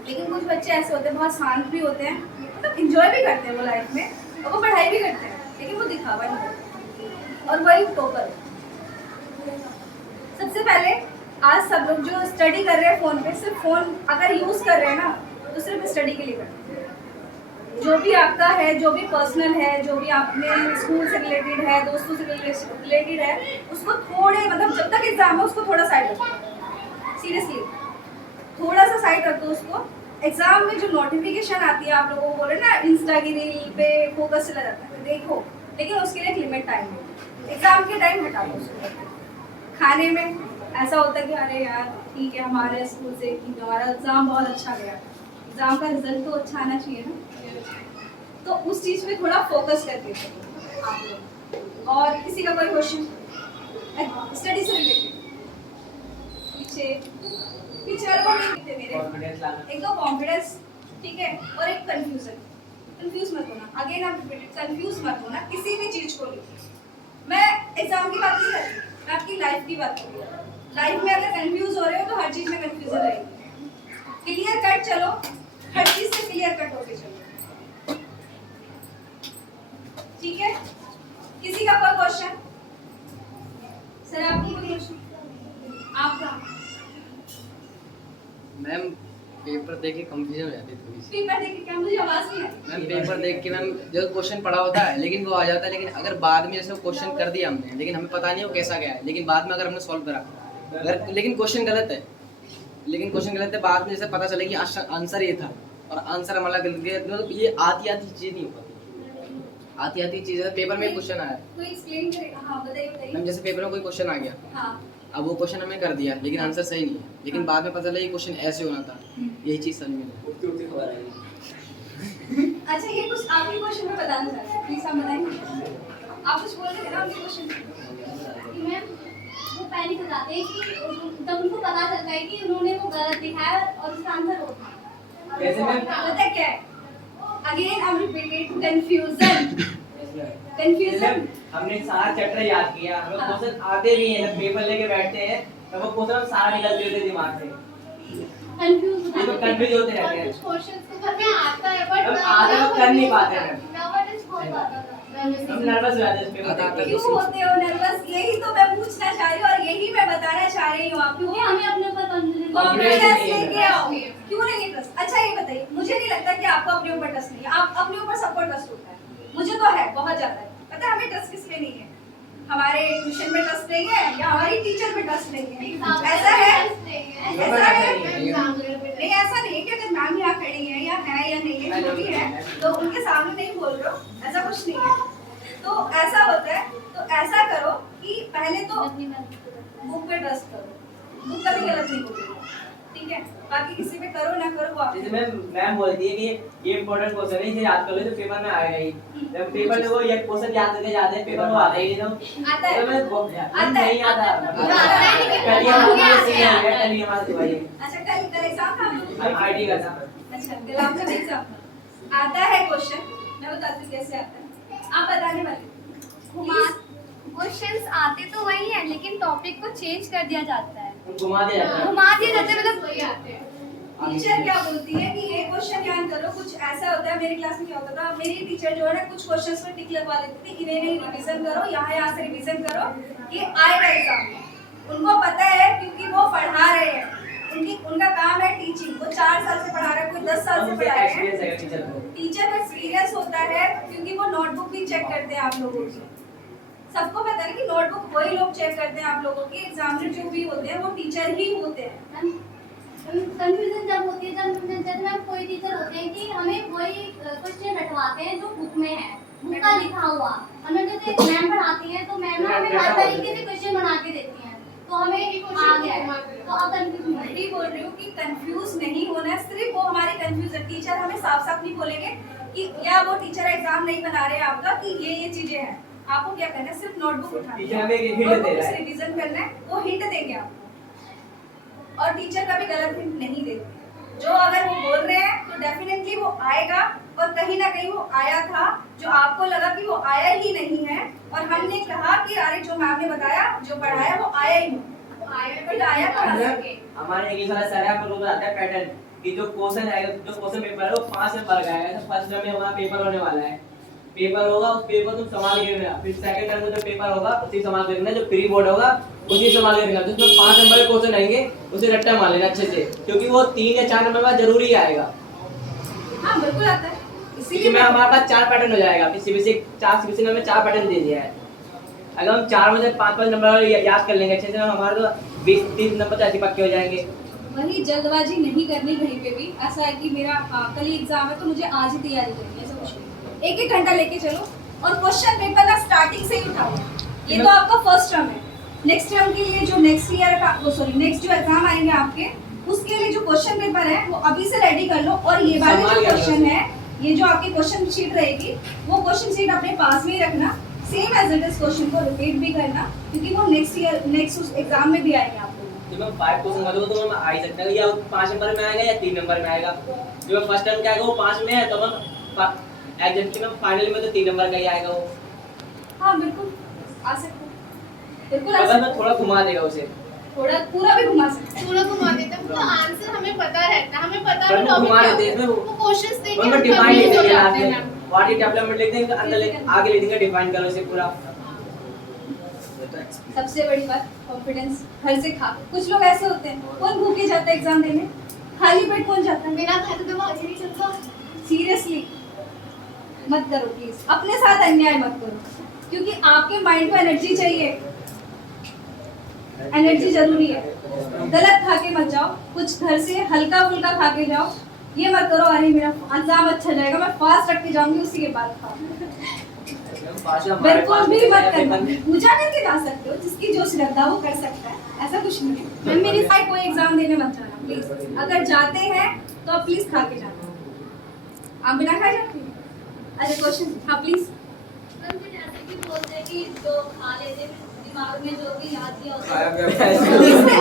लेकिन कुछ बच्चे ऐसे होते हैं, बहुत शांत भी होते हैं, मतलब इंजॉय भी करते हैं वो लाइफ में, और वो पढ़ाई भी करते हैं, लेकिन वो और वही टॉपर। सबसे पहले आज सब लोग जो स्टडी कर रहे हैं फ़ोन पे, सिर्फ फ़ोन अगर यूज़ कर रहे हैं ना तो सिर्फ स्टडी के लिए करते हैं। जो भी आपका है, जो भी पर्सनल है, जो भी आपने स्कूल से रिलेटेड है, दोस्तों से रिलेटेड है, उसको थोड़े मतलब जब तक एग्जाम है उसको थोड़ा साइड रखो। सीरियसली थोड़ा सा साइड रख दो उसको। एग्जाम में जो नोटिफिकेशन आती है, आप लोगों को बोले ना इंस्टा की रील पे फोकस चला जाता है, देखो, लेकिन उसके लिए एक लिमिट टाइम है। एग्जाम के टाइम हटा दो उसको। खाने में ऐसा होता है कि अरे यार ठीक है, हमारे स्कूल से ठीक, हमारा एग्जाम बहुत अच्छा गया, एग्जाम का रिजल्ट तो अच्छा आना चाहिए ना, तो उस चीज़ पे थोड़ा फोकस करके चलो आप लोग। और किसी का कोई क्वेश्चन स्टडी से रिलेटेड? पीछे वाले को नहीं दिखते मेरे। कॉन्फिडेंस लाना, एक तो कॉन्फिडेंस, ठीक है, और एक कंफ्यूजन। कंफ्यूज मत होना, अगेन आप रिपीटेड, कंफ्यूज मत होना किसी भी चीज को लेकर। मैं एग्जाम की बात नहीं कर रही, मैं आपकी लाइफ की बात कर रही हूँ। लाइफ में अगर कंफ्यूज हो रहे हो तो हर चीज में कंफ्यूजन रहेगी। क्लियर कट चलो, हर चीज से क्लियर कट होके चलो, ठीक है। किसी का कोई क्वेश्चन? सर आपकी कोई क्वेश्चन? आपका? मैम पेपर देख के कंफ्यूजन हो जाती है थोड़ी सी। पेपर देख के क्या? मुझे आवाज नहीं आ रही। मैम पेपर देख के मैम जो क्वेश्चन पढ़ा होता है लेकिन वो आ जाता है, लेकिन अगर बाद में जैसे क्वेश्चन कर दिया हमने लेकिन हमें पता नहीं वो कैसा गया है, लेकिन बाद में अगर हमने सॉल्व करा अगर लेकिन क्वेश्चन गलत है, बाद में जैसे पता चले कि आंसर ये था और आंसर हमारा गलत गया, मतलब ये आती चीज़ नहीं हो पाती। आती चीज़ है। पेपर में क्वेश्चन आया, कोई एक्सप्लेन करेगा? हाँ बताइए। मैम जैसे पेपर में कोई क्वेश्चन आ गया, हाँ अब वो क्वेश्चन हमें कर दिया लेकिन आंसर सही नहीं है, लेकिन बाद में पता चला ये क्वेश्चन ऐसे होना था, यही चीज़ समझ में नहीं। अच्छा, ये कुछ आपके क्वेश्चन में बताना चाहते हैं, प्लीज आप बताएंगे। आप कुछ बोल रहे थे ना आपके क्वेश्चन में? कि मैम वो पैनिक हो जाते हैं कि जब उनको पता चलता है कि उन्होंने वो गलत दिखाया और उसका आंसर वो था। जैसे मैं पता है क्या है? Again I repeated, confusion. हमने सारा चैप्टर याद किया, हमें क्वेश्चन आते भी हैं, जब पेपर लेके बैठते हैं तब वो क्वेश्चन सारा निकल जाते हैं दिमाग से, कंफ्यूज हो ये तो जाते हैं। कंफ्यूज होते रहते हैं। कुछ क्वेश्चंस तो घर में आता है बट हम आधे लोग कर नहीं पाते हैं, नर्वस बहुत ज्यादा था। हम नर्वस हो जाते हैं इस पेपर देख के। क्यों होते हो नर्वस? यही तो मैं पूछना चाह रही हूँ और यही मैं बताना चाह रही हूँ आपको। क्योंकि हमें अपने ऊपर कॉन्फिडेंस कॉन्फिडेंस लेके आओ। क्यों नहीं है ट्रस्ट? अच्छा ये बताइए, मुझे नहीं लगता कि आपको अपने ऊपर ट्रस्ट नहीं है। आप अपने ऊपर सबको ट्रस्ट होता है, मुझे तो है, बहुत ज्यादा है। पता है हमें ट्रस्ट किस में नहीं है? हमारे ट्यूशन में ट्रस्ट नहीं है या हमारी टीचर में ट्रस्ट नहीं है? ऐसा है? ऐसा है? नहीं, ऐसा नहीं है कि अगर मैम यहाँ खड़ी है या नहीं है, जो भी है तो उनके सामने नहीं बोल रहे हो, ऐसा कुछ नहीं है। तो ऐसा होता है, तो ऐसा करो कि पहले तो बुक पे ट्रस्ट करो, बुक कभी गलत नहीं बोलेगी, ठीक है। बाकी किसी पे करो ना करो वो आप। जैसे मैम बोलती है कि ये इंपॉर्टेंट क्वेश्चन है, इसे याद कर लो तो पेपर में आएगा ही। जब पेपर में वो ये क्वेश्चन याद करके जाते हैं, पेपर में आता ही नहीं, तो आता है, तो मैं नहीं आता कल अच्छा, कल एग्जाम था आईटी का था। अच्छा, कल आपका एग्जाम आता है क्वेश्चन, मैं बताती हूँ कैसे आता है, आप बताने वाले। क्वेश्चंस आते तो वही है लेकिन टॉपिक को चेंज कर दिया जाता है, घुमा दिया जाता है। घुमा दिया जाता है, मतलब वही आते हैं। टीचर क्या बोलती है कि ये क्वेश्चन याद करो। कुछ ऐसा होता है, मेरी क्लास में क्या होता था, मेरी टीचर जो है ना कुछ क्वेश्चंस पर टिक लगवा देती थी कि नहीं रिवीजन करो, यहाँ से रिवीजन करो, ये आएगा एग्जाम में। उनको पता है क्योंकि वो पढ़ा रहे हैं, उनका काम है टीचिंग। वो 4 साल से पढ़ा रहे हैं, कोई 10 साल से पढ़ा रहे हैं। एक्सपीरियंस है टीचर को, टीचर को एक्सपीरियंस होता है क्योंकि वो नोटबुक भी चेक करते हैं आप लोगों की। सबको पता है कि नोटबुक वही लोग चेक करते हैं आप लोगों की। एग्जामिनर जो भी होते हैं वो टीचर ही होते हैं। कंफ्यूजन जब होती है, जब मैम कोई टीचर होते हैं कि हमें वही क्वेश्चन बैठवाते हैं जो बुक में है, बुक का लिखा हुआ। हमें जैसे मैम पढ़ाती हैं तो मैम हमें हर तरीके से क्वेश्चन बना के देती हैं, तो हमें आ गया है, तो अब कंफ्यूज मैं बोल रही हूँ कि कंफ्यूज नहीं होना है, सिर्फ वो हमारी कंफ्यूजन। टीचर हमें साफ साफ नहीं बोलेंगे कि या वो टीचर एग्जाम नहीं बना रहे आपका कि ये चीजें हैं। आपको क्या करना है, सिर्फ नोटबुक उठानी टीचर हमें एक हिंट दे रहा है, रिवीजन करना है, वो हिंट देंगे आपको। और टीचर कभी गलत हिंट नहीं देते। जो अगर वो बोल रहे हैं तो डेफिनेटली वो आएगा, और कहीं ना कहीं वो आया था। जो आपको लगा कि वो आया ही नहीं है और हमने कहा कि अरे जो मैम ने बताया, जो पढ़ाया वो आया ही नहीं, आया कहाँ से? हमारे इंग्लिश वाला सर है, आपको आता है पैटर्न कि जो क्वेश्चन आएगा, जो क्वेश्चन पेपर है वो 5 में पड़ गया है, फर्स्ट में हमारा पेपर होने वाला है, पेपर होगा उस पेपर तुम संभाल के रखना, फिर सेकंड टर्म में जो पेपर होगा उसी संभाल के रखना, जो प्री बोर्ड होगा उसी संभाल के रखना, जिसमें 5 नंबर के क्वेश्चन आएंगे उसे रट्टा मार लेना अच्छे से, क्योंकि वो 3 या 4 नंबर का जरूरी आएगा। हाँ बिल्कुल आता है, इसीलिए इसीलिए मैं हमारे पास 4 पैटर्न हो जाएगा, फिर सीबीएसई 4 सीबीएसई ने हमें 4 पैटर्न दे दिया है। अगर हम 4 में से 5-5 नंबर याद कर लेंगे अच्छे से, हमारे तो 20-30 नंबर तो ऐसे पक्के हो जाएंगे। वही जल्दबाजी नहीं करनी कहीं पे भी। ऐसा है कि मेरा कल ही एग्जाम है तो मुझे आज ही तैयारी करनी है, ऐसा कुछ नहीं। 1-1 घंटा लेके चलो और क्वेश्चन पेपर ना स्टार्टिंग से ही उठाओ। ये तो आपका फर्स्ट टर्म है, नेक्स्ट टर्म के लिए जो नेक्स्ट ईयर का नेक्स्ट जो एग्जाम आएंगे आपके, उसके लिए जो क्वेश्चन पेपर है वो अभी से रेडी कर लो। और ये वाले जो क्वेश्चन है, ये जो आपकी क्वेश्चन शीट रहेगी, वो क्वेश्चन शीट अपने पास में ही रखना, same as it is question को रिपीट भी करना, क्योंकि वो नेक्स्ट एग्जाम में भी आएंगे आप लोगों को। जो मैं 5 क्वेश्चन कर दूंगा तो मैं आ ही सकता है, या 5 नंबर में आएगा या 3 नंबर में आएगा। जो मैं फर्स्ट टर्म का आएगा वो 5 में है, तो मैं एग्जैक्टली मैं फाइनल में तो 3 नंबर का ही आएगा वो। हाँ बिल्कुल आ सकते हैं, बिल्कुल आ अगर सकते मैं हैं। थोड़ा घुमा देगा उसे, थोड़ा पूरा भी घुमा सकते हैं। पूरा घुमा देते हैं, तो आंसर हमें पता रहता है, हमें पता पर है वो घुमा टॉपिक देते हैं इसमें, वो क्वेश्चंस देख वो के डिफाइन लिख देंगे लास्ट हैं में, व्हाट इज डेवलपमेंट लिख देंगे, अंदर आगे लिख देंगे डिफाइन करो इसे पूरा। सबसे बड़ी बात कॉन्फिडेंस, घर से खा। कुछ लोग ऐसे होते हैं, कौन भूखे जाता है एग्जाम देने, खाली पेट कौन जाता है? बिना खाए तो दिमाग ही नहीं चलता। सीरियसली मत करो प्लीज, अपने साथ अन्याय मत करो, क्योंकि आपके माइंड को एनर्जी चाहिए, एनर्जी जरूरी है। गलत खा के मत जाओ, कुछ घर से हल्का फुल्का खा के जाओ। ये मत करो अरे मेरा एग्जाम अच्छा जाएगा, मैं फास्ट रख के जाऊंगी, उसी के बाद खाओ। बिल्कुल भी मत करना। पूजा करके जा सकते हो, जिसकी जो श्रद्धा वो कर सकता है, ऐसा कुछ नहीं है। मैं मेरी साइड कोई एग्जाम देने मत जाना प्लीज। अगर जाते हैं तो आप प्लीज खा के जाना। आप बिना खाए जाते हैं? अच्छा क्वेश्चन, हाँ प्लीज। मैम फिर ऐसे भी बोलते हैं कि जो खा लेते हैं दिमाग में जो भी याद किया होता खाया है। गया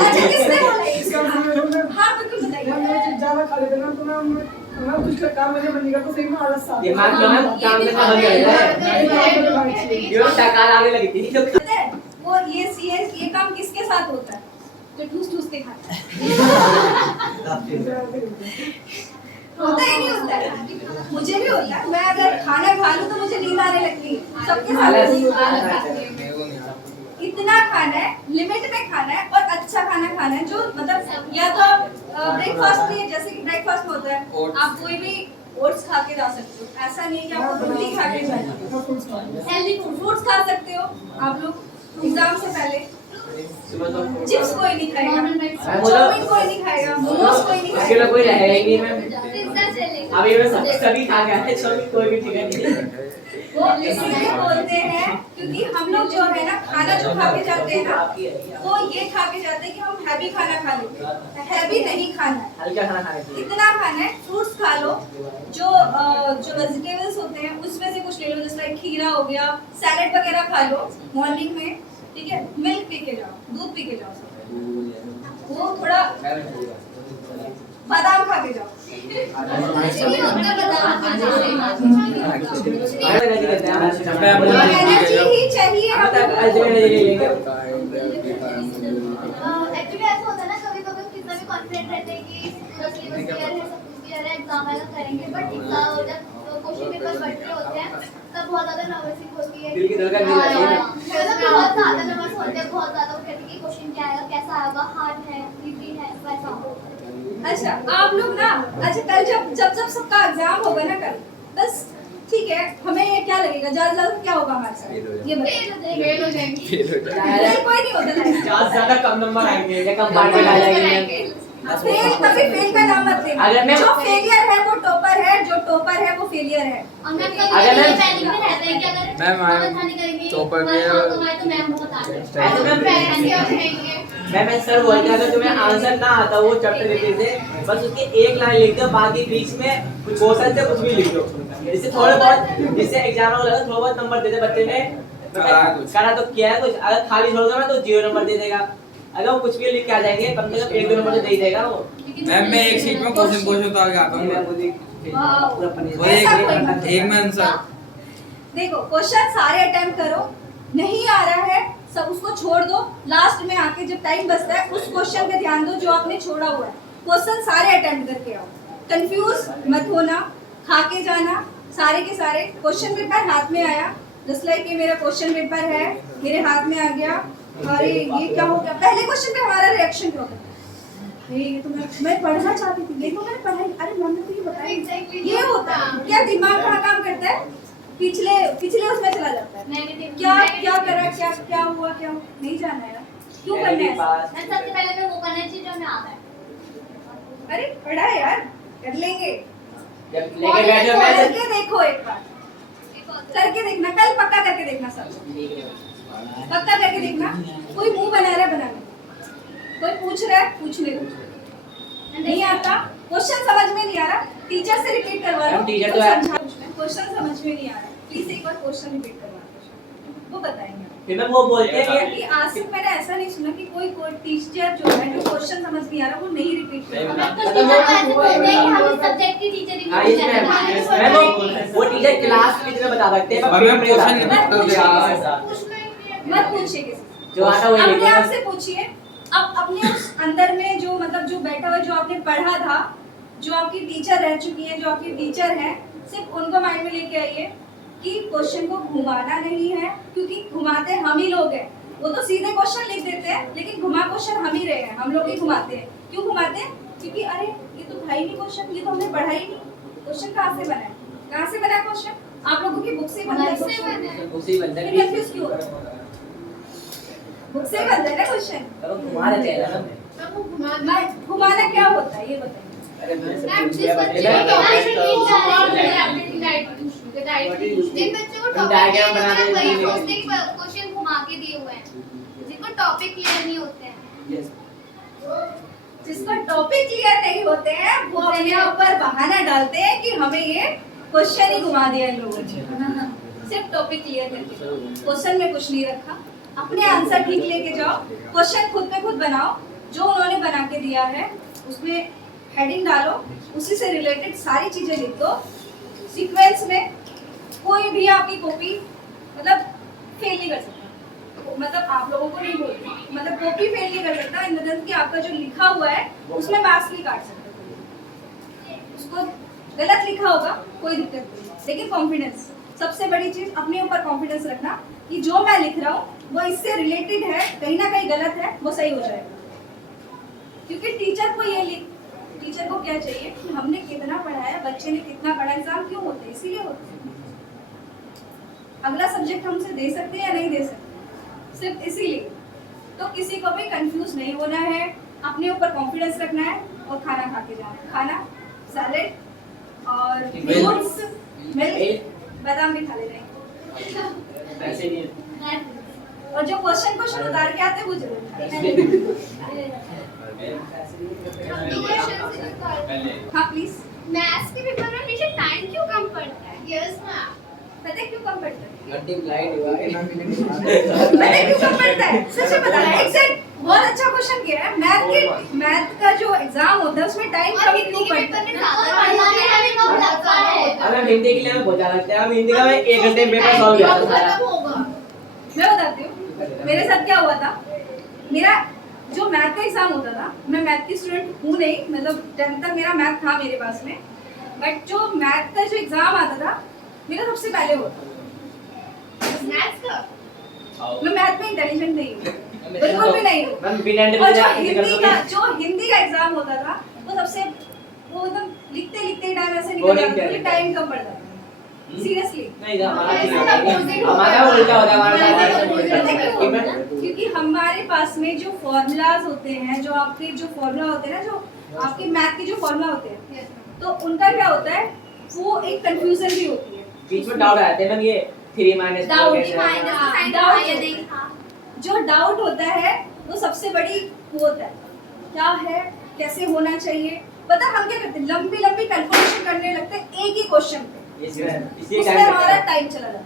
अच्छा किसने बोला ये? इसका मतलब हाँ बिल्कुल मैं बताइए। ज़्यादा खा लेते ना तो मैं कुछ का काम मुझे बनेगा तो सही में आलस आता है। दिमाग जो है काम में बंद कर देता है, ये टकार आगे लगती है। पता है वो ये काम किसके साथ होता है? जो ठूस ठूस के खाता है। होता ही नहीं होता है, मुझे भी होता है। मैं अगर खाना खा लूं तो मुझे नींद आने लगती है, सबके साथ। इतना खाना है, लिमिट में खाना है और अच्छा खाना खाना है, जो मतलब या तो आप ब्रेकफास्ट में, जैसे कि ब्रेकफास्ट में होता है, आप कोई भी ओट्स खा के जा सकते हो। ऐसा नहीं है कि आपको रोटी खा के जाना। हेल्दी फ्रूट्स खा सकते हो आप लोग एग्जाम से पहले। चिप्स कोई नहीं खाएगा, चाउमीन कोई नहीं खाएगा, मोमोज कोई नहीं अकेला खाएगा। कोई रहेगा ही नहीं मैम। पिज्जा चलेगा। अभी मैं सभी खा गया है, चाउमीन कोई भी ठीक है। वो इसलिए बोलते हैं क्योंकि हम लोग जो है ना खाना जो खा के जाते हैं ना, वो ये खा के जाते हैं कि हम हैवी खाना खा लेते हैं। हैवी नहीं खाना है, हल्का खाना खाना चाहिए। इतना खाना है। फ्रूट्स खा लो, जो वेजिटेबल्स होते हैं उसमें से कुछ ले लो, जैसे खीरा हो गया, सैलेड वगैरह खा लो मॉर्निंग में, ठीक है। मिल्क पी के जाओ, दूध पी के जाओ, वो थोड़ा बादाम खा के जाओ। ऐसे भी होता है बादाम खाने से। एनर्जी ही चाहिए हम लोगों को। एक्चुअली ऐसा होता है ना, कभी कभी कितना भी कॉन्फिडेंट रहते हैं कि सिलेबस क्लियर है, सब कुछ क्लियर है, एग्जाम आएगा करेंगे, बट जब क्वेश्चन पेपर बढ़ रहे होते हैं तब बहुत ज्यादा नर्वसिंग होती है। दिल की धड़कन भी रहती है। मतलब बहुत ज्यादा नर्वस होते हैं, बहुत ज्यादा। वो कहते हैं कि क्वेश्चन क्या आएगा, कैसा आएगा, हार्ड है, इजी है, वैसा। अच्छा आप लोग ना, अच्छा कल जब सबका एग्जाम होगा ना कल, बस ठीक है, हमें ये क्या लगेगा, ज्यादा क्या होगा हमारे साथ, ये बताइए। फेल हो जाएंगे। फेल कोई नहीं होता लाइफ में। ज्यादा कम नंबर आएंगे या कम मार्क्स आ जाएंगे। फेल कभी फेल का नाम मत लेना। अगर मैं- जो फेलियर है वो टॉपर है, जो टॉपर है वो फेलियर है। और मैम अगर कभी मैं- पैनिक में रहते हैं कि अगर मैम, बहुत अच्छा नहीं करेंगे, टॉपर हमारे के- मार्क्स कम आए तो मैम बहुत आगे। ऐसे में पेरेंट्स क्या कहेंगे? मैं सर बोलते हैं अगर तुम्हें आंसर ना आता वो चैप्टर देते थे, बस उसकी एक लाइन लिख दो, बाकी बीच में कुछ क्वेश्चन से कुछ भी लिख दो, इससे थोड़े बहुत, जिससे एग्जाम को लगा थोड़ा बहुत नंबर देते बच्चे ने करा तो किया है कुछ। अगर खाली छोड़ दूंगा तो 0 नंबर दे देगा। अगर वो कुछ भी लिख के आ जाएंगे कम से कम 1-2 नंबर तो दे ही देगा वो। मैम मैं एक शीट में क्वेश्चन उतार के आता हूँ, और एक में आंसर। देखो क्वेश्चन सारे अटेम्प्ट करो, नहीं आ रहा है सब उसको छोड़ दो। लास्ट में आके जब टाइम बचता है उस क्वेश्चन पे ध्यान दो जो आपने छोड़ा हुआ है। क्वेश्चन सारे अटेम्प्ट करके आओ, कंफ्यूज मत होना, खा के जाना, सारे के सारे क्वेश्चन पेपर हाथ में आया, जस्ट लाइक ये मेरा क्वेश्चन पेपर है, मेरे हाथ में आ गया। अरे ये क्या हो गया? पहले क्वेश्चन पे हमारा रिएक्शन क्या होता है? ये तो मैं पढ़ना चाहती थी, ये तो मैंने पढ़ाई, अरे मैंने तो ये बताया। ये होता है क्या? दिमाग कहाँ काम करता है? पिछले उसमें चला जाता है। क्या करा, क्या हुआ, क्या नहीं जाना है, क्यों करना है? सबसे पहले मैं वो करना चाहिए जो हमें आता है। अरे पढ़ा है यार, कर लेंगे। जब लेके बैठो मैं करके देखो एक बार, करके देखना, कल पक्का करके देखना सब, पक्का करके देखना। कोई मुंह बना रहा है, बनाने, कोई पूछ रहा है, पूछने दो। नहीं आता, क्वेश्चन समझ में नहीं आ रहा, टीचर से रिपीट करवा लो। टीचर तो क्वेश्चन समझ में नहीं आ रहा, प्लीज एक बार क्वेश्चन रिपीट करवा दो, वो बताएंगे। फिर मैं वो बोलते हैं कि आज तक मैंने ऐसा नहीं सुना कि कोई टीचर जो है, जो क्वेश्चन समझ नहीं आ रहा, वो नहीं रिपीट कर रहा। कुछ टीचर तो ऐसे बोलते हैं कि हम इस सब्जेक्ट की टीचर ही हाँ नहीं इसमें है। मैं वो टीचर क्लास में इतना बता सकते हैं अब हमें क्वेश्चन रिपीट कर दे पूछना ही नहीं है। मत पूछिए किसी, जो आता वही अपने लिखो। आप से पूछिए। अब अपने उस अंदर में जो मतलब जो बैठा हुआ, जो आपने पढ़ा था, जो आपकी टीचर रह चुकी है, जो आपकी टीचर है, सिर्फ उनको माइंड में लेके आइए कि क्वेश्चन को घुमाना नहीं है, क्योंकि घुमाते हम ही लोग हैं। वो तो सीधे क्वेश्चन लिख देते हैं, लेकिन घुमा क्वेश्चन हम ही रहे हैं, हम लोग ही घुमाते हैं। क्यों घुमाते हैं? क्योंकि अरे ये तो था ही नहीं क्वेश्चन, ये तो हमने पढ़ा ही नहीं। क्वेश्चन कहाँ से बना है? कहाँ से बना है क्वेश्चन? आप लोगों की बुक से बना है क्वेश्चन? उसी बंदे फिर कंफ्यूज क्यों हो रहे हो? बुक से बनता है ना क्वेश्चन। घुमा देते हैं ना। मैं वो घुमा मैं घुमाना क्या होता है ये बताइए। अरे मैम जिस बच्चे को जिन बच्चों को डायग्राम बना टॉपिक देते वही हैं। सोचते हैं कि क्वेश्चन घुमा के दिए हुए हैं, जिनको टॉपिक क्लियर नहीं होते हैं। जिसको टॉपिक क्लियर नहीं होते हैं, वो अपने ऊपर बहाना डालते हैं कि हमें ये क्वेश्चन ही घुमा दिया इन लोगों ने। सिर्फ टॉपिक क्लियर करके, क्वेश्चन में कुछ नहीं रखा। अपने आंसर ठीक लेके जाओ, क्वेश्चन खुद पे खुद बनाओ, जो उन्होंने बना के दिया है उसमें हेडिंग डालो, उसी से रिलेटेड सारी चीजें लिख दो सीक्वेंस में। कोई भी आपकी कॉपी मतलब फेल नहीं कर सकता, मतलब आप लोगों को नहीं बोलती, मतलब कॉपी फेल नहीं कर सकता इन द सेंस कि आपका जो लिखा हुआ है उसमें मार्क्स नहीं काट सकते। उसको गलत लिखा होगा कोई दिक्कत नहीं, लेकिन कॉन्फिडेंस सबसे बड़ी चीज, अपने ऊपर कॉन्फिडेंस रखना कि जो मैं लिख रहा हूँ वो इससे रिलेटेड है, कहीं ना कहीं गलत है वो सही हो जाएगा। क्योंकि टीचर को क्या चाहिए कि हमने कितना पढ़ाया, बच्चे ने कितना पढ़ा। एग्जाम क्यों होते हैं? इसीलिए होते हैं। अगला सब्जेक्ट हमसे दे सकते हैं या नहीं दे सकते, सिर्फ इसीलिए। तो किसी को भी कंफ्यूज नहीं होना है, अपने ऊपर कॉन्फिडेंस रखना है और खाना खा के जाना है। खाना, सैलेड और फ्रूट्स, मिल्क, बादाम भी खा ले जाएंगे। पैसे नहीं और जो क्वेश्चन उतार के आते हैं वो जरूर खाएं। हाँ प्लीज। मैथ्स के पेपर में हमेशा टाइम क्यों कम पड़ता है? Yes ma'am. पता है क्यों कम पड़ता है? मल्टीप्लाइड पता है क्यों कम पड़ता है? सच में पता है। एग्जैक्ट, बहुत अच्छा क्वेश्चन किया है। मैथ का जो एग्जाम होता है उसमें टाइम कम क्यों पड़ता है? हमें लगता है। हमें हिंदी के लिए हमें बहुत लगता है। हम हिंदी का मैं 1 घंटे में पेपर सॉल्व किया था। खत्म होगा। मैं बताती हूँ मेरे साथ क्या हुआ था। मेरा जो मैथ का एग्जाम होता था, मैं मैथ की स्टूडेंट हूँ नहीं, मतलब 10th तक मेरा मैथ था मेरे पास में, बट जो मैथ का जो एग्जाम आता था मेरा सबसे पहले होता। मैथ्स का मैं मैथ में इंटेलिजेंट नहीं हूँ, बिल्कुल भी नहीं हूँ। मैम बिना और जो हिंदी का एग्जाम होता था वो सबसे, वो एकदम लिखते टाइम ऐसे निकल जाता था, टाइम कम पड़ जाता था। सीरियसली नहीं हमारा उल्टा होता है। क्योंकि हमारे पास में जो फॉर्मूलाज होते हैं, जो आपके जो फॉर्मूला होते हैं ना, जो आपके मैथ के जो फॉर्मूला होते हैं, तो उनका क्या होता है, वो एक कंफ्यूजन भी होती है, बीच में डाउट आते हैं मैम। ये 3 - 4 जो डाउट होता है वो सबसे बड़ी वो होता है, क्या है, कैसे होना चाहिए। पता हम क्या करते हैं, लंबी कैलकुलेशन करने लगते हैं एक ही क्वेश्चन पे, उसमें हमारा टाइम चला जाता है।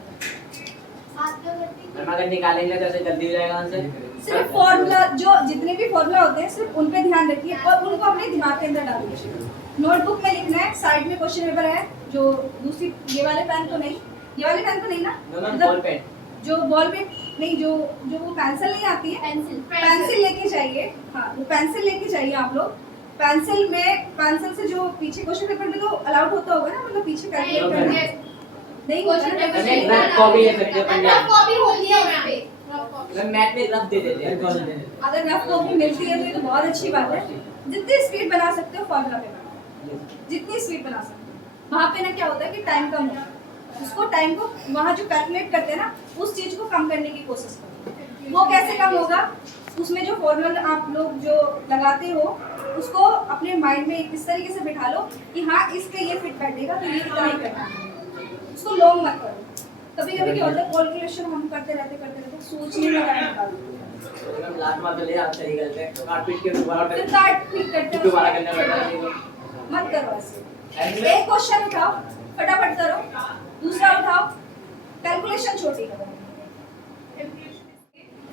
मैम अगर निकालेंगे तो ऐसे जल्दी हो जाएगा आंसर। सिर्फ फॉर्मूला, जो जितने भी फॉर्मूला होते हैं सिर्फ उन पे ध्यान रखिए और उनको अपने दिमाग के अंदर डाल दीजिए। नोटबुक में लिखना है, साइड में क्वेश्चन पेपर है, जो दूसरी ये वाले पेन तो नहीं, ये वाले पेन तो नहीं ना, बॉल पेन, जो बॉल पेन नहीं, जो वो पेंसिल नहीं आती है, पेंसिल लेके जाइए। हाँ, वो पेंसिल लेके जाइए आप लोग। पेंसिल से जो पीछे क्वेश्चन पेपर में तो अलाउड होता होगा ना, मतलब पीछे कैलकुलेट करना, नहीं question question paper ma'am rough copy ले सकते हो रफ कॉपी होती है उस पे। मैम मैथ में रफ दे देते हैं अगर रफ कॉपी मिलती है तो ये तो बहुत अच्छी बात है। जितनी स्पीड बना सकते हो फॉर्मूला पे बनाओ, जितनी स्पीड बना सकते हो। वहाँ पे ना क्या होता है कि टाइम कम होता है, उसको टाइम को वहाँ जो कैलकुलेट करते हैं ना उस चीज को कम करने की कोशिश करो। वो कैसे कम होगा, उसमें जो फॉर्मूला आप लोग जो लगाते हो उसको अपने माइंड में इस तरीके से बिठा लो कि हाँ इसके ये फिट बैठेगा तो ये इतना ही करना है। उसको लॉन्ग मत करो। कभी कभी क्या होता है कैलकुलेशन हम करते रहते सोचने में टाइम निकाल देते हैं। मैम लास्ट बार तो ले आप सही करते हैं काट पीट के दोबारा फिर काट पीट करते हैं, दोबारा करना पड़ता है मत करो ऐसे। एक क्वेश्चन उठाओ फटाफट करो, दूसरा उठाओ कैलकुलेशन छोटी करो।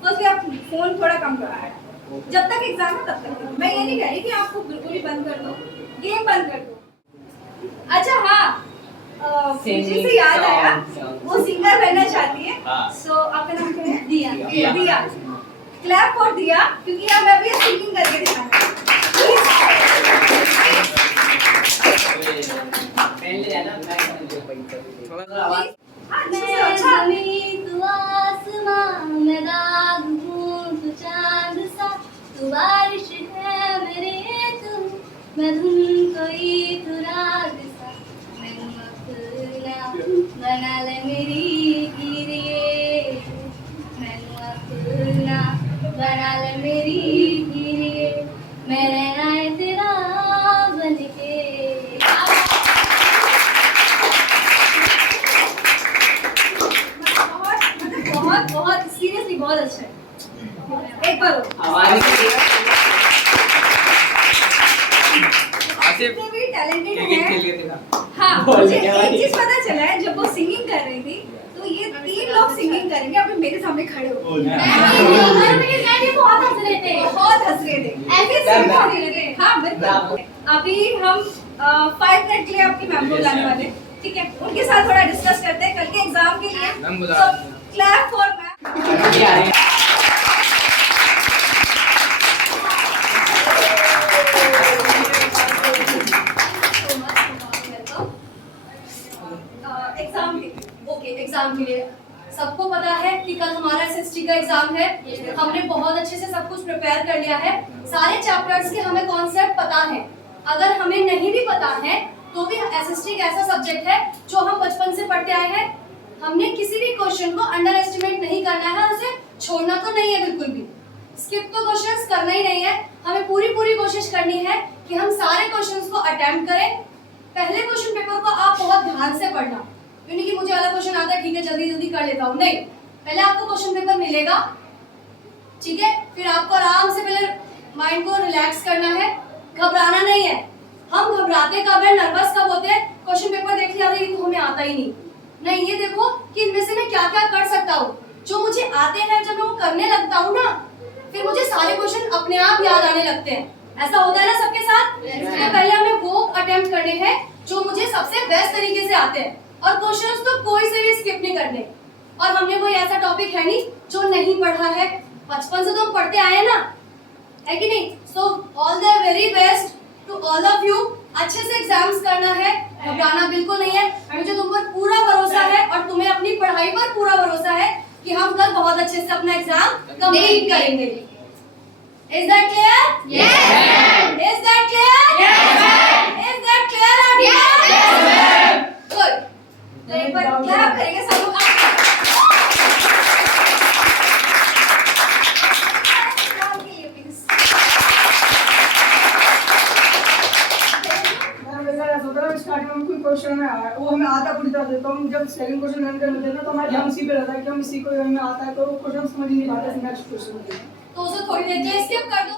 तो फिर आप फोन थोड़ा कम करो, जब तक एग्जाम है तब तक। मैं ये नहीं कह रही कि आपको बिल्कुल ही बंद कर दो, गेम बंद कर दो। अच्छा हाँ, मुझे से याद आया, वो सिंगर बनना चाहती है। सो आपका नाम क्या है? दिया। दिया, क्लैप फॉर दिया, क्योंकि यार मैं भी सिंगिंग करके दिखाऊंगी। पहले है ना मैं थोड़ा आवाज मैं ज़मीं तू आसमां, मैं दाग हूँ तू चांद सा, तू बारिश है मेरे तू, मैं धुन कोई तू राग सा, मैं अपना बना ले मेरी गिरिए, मैं अपना बना ले मेरी गिरिए, मैं रहना है तेरा बन के। बहुत बहुत सीरियसली बहुत अच्छा है। एक बार और। आवाज जितने भी टैलेंटेड क्रिकेट हैं, खेल के दिखा। हाँ बोल मुझे क्या एक भाई? चीज पता चला है, जब वो सिंगिंग कर रही थी तो ये 3 लोग सिंगिंग करेंगे अभी मेरे सामने खड़े हो। बहुत हंस रहे थे। बहुत हंस रहे थे ऐसे मैम, सिंग कर रहे थे। हाँ बिल्कुल। अभी हम 5 मिनट के लिए आपकी मैम को बुलाने वाले, ठीक है? उनके साथ थोड़ा डिस्कस करते हैं कल के एग्जाम के लिए। मैम बुला क्लैप फॉर मैम। ये आ रहे हैं एग्जाम के लिए सबको पता है कि कल हमारा एसएसटी का एग्जाम है। हमने बहुत अच्छे से सब कुछ प्रिपेयर कर लिया है, सारे चैप्टर्स के हमें कॉन्सेप्ट पता है। अगर हमें नहीं भी पता है तो भी एसएसटी एक ऐसा सब्जेक्ट है जो हम बचपन से पढ़ते आए हैं। हमने किसी भी क्वेश्चन को अंडर एस्टिमेट नहीं करना है, उसे छोड़ना तो नहीं है बिल्कुल भी, स्किप तो क्वेश्चंस करना ही नहीं है। हमें पूरी कोशिश करनी है कि हम सारे क्वेश्चंस को अटेम्प्ट करें। पहले क्वेश्चन पेपर को आप बहुत ध्यान से पढ़ना, यानी कि मुझे वाला क्वेश्चन आता है ठीक है जल्दी जल्दी कर लेता हूँ, नहीं। पहले आपको क्वेश्चन पेपर मिलेगा, ठीक है? फिर आपको आराम से पहले माइंड को रिलैक्स करना है, घबराना नहीं है। हम घबराते कब है, नर्वस कब होते हैं, क्वेश्चन पेपर देख लिया ये तो हमें आता ही नहीं। नहीं, ये देखो कि इनमें से मैं क्या क्या कर सकता हूँ। जो मुझे आते हैं जब मैं वो करने लगता हूँ ना, फिर मुझे सारे क्वेश्चन अपने आप याद आने लगते हैं। ऐसा होता है ना सबके साथ? इसलिए पहले हमें वो अटेम्प्ट करने हैं जो मुझे सबसे बेस्ट तरीके से आते हैं, और क्वेश्चंस तो कोई से भी स्किप नहीं करने। और हमने कोई ऐसा टॉपिक है नहीं जो नहीं पढ़ा है, बचपन से तो हम पढ़ते आए हैं ना, है कि नहीं? So all the very best to all of you. अच्छे से एग्जाम्स करना है, घबराना बिल्कुल नहीं है। मुझे तुम पर पूरा भरोसा है और तुम्हें अपनी पढ़ाई पर पूरा भरोसा है कि हम कल बहुत अच्छे से अपना एग्जाम कंप्लीट करेंगे। Is that clear? Yes. Is that clear? Yes. Is that clear? Yes. Good. तो एक बार क्लैप करेंगे सब लोग। स्टार्टिंग में कोई क्वेश्चन में आया वो हमें आता पूरी तरह से, तो हम जब सेकंड क्वेश्चन रन कर लेते हैं ना तो हमारा ध्यान उसी पे रहता है कि हम इसी को हमें आता है तो क्वेश्चन समझ ही नहीं पाते नेक्स्ट क्वेश्चन। तो उसे थोड़ी देर के लिए स्किप कर दो।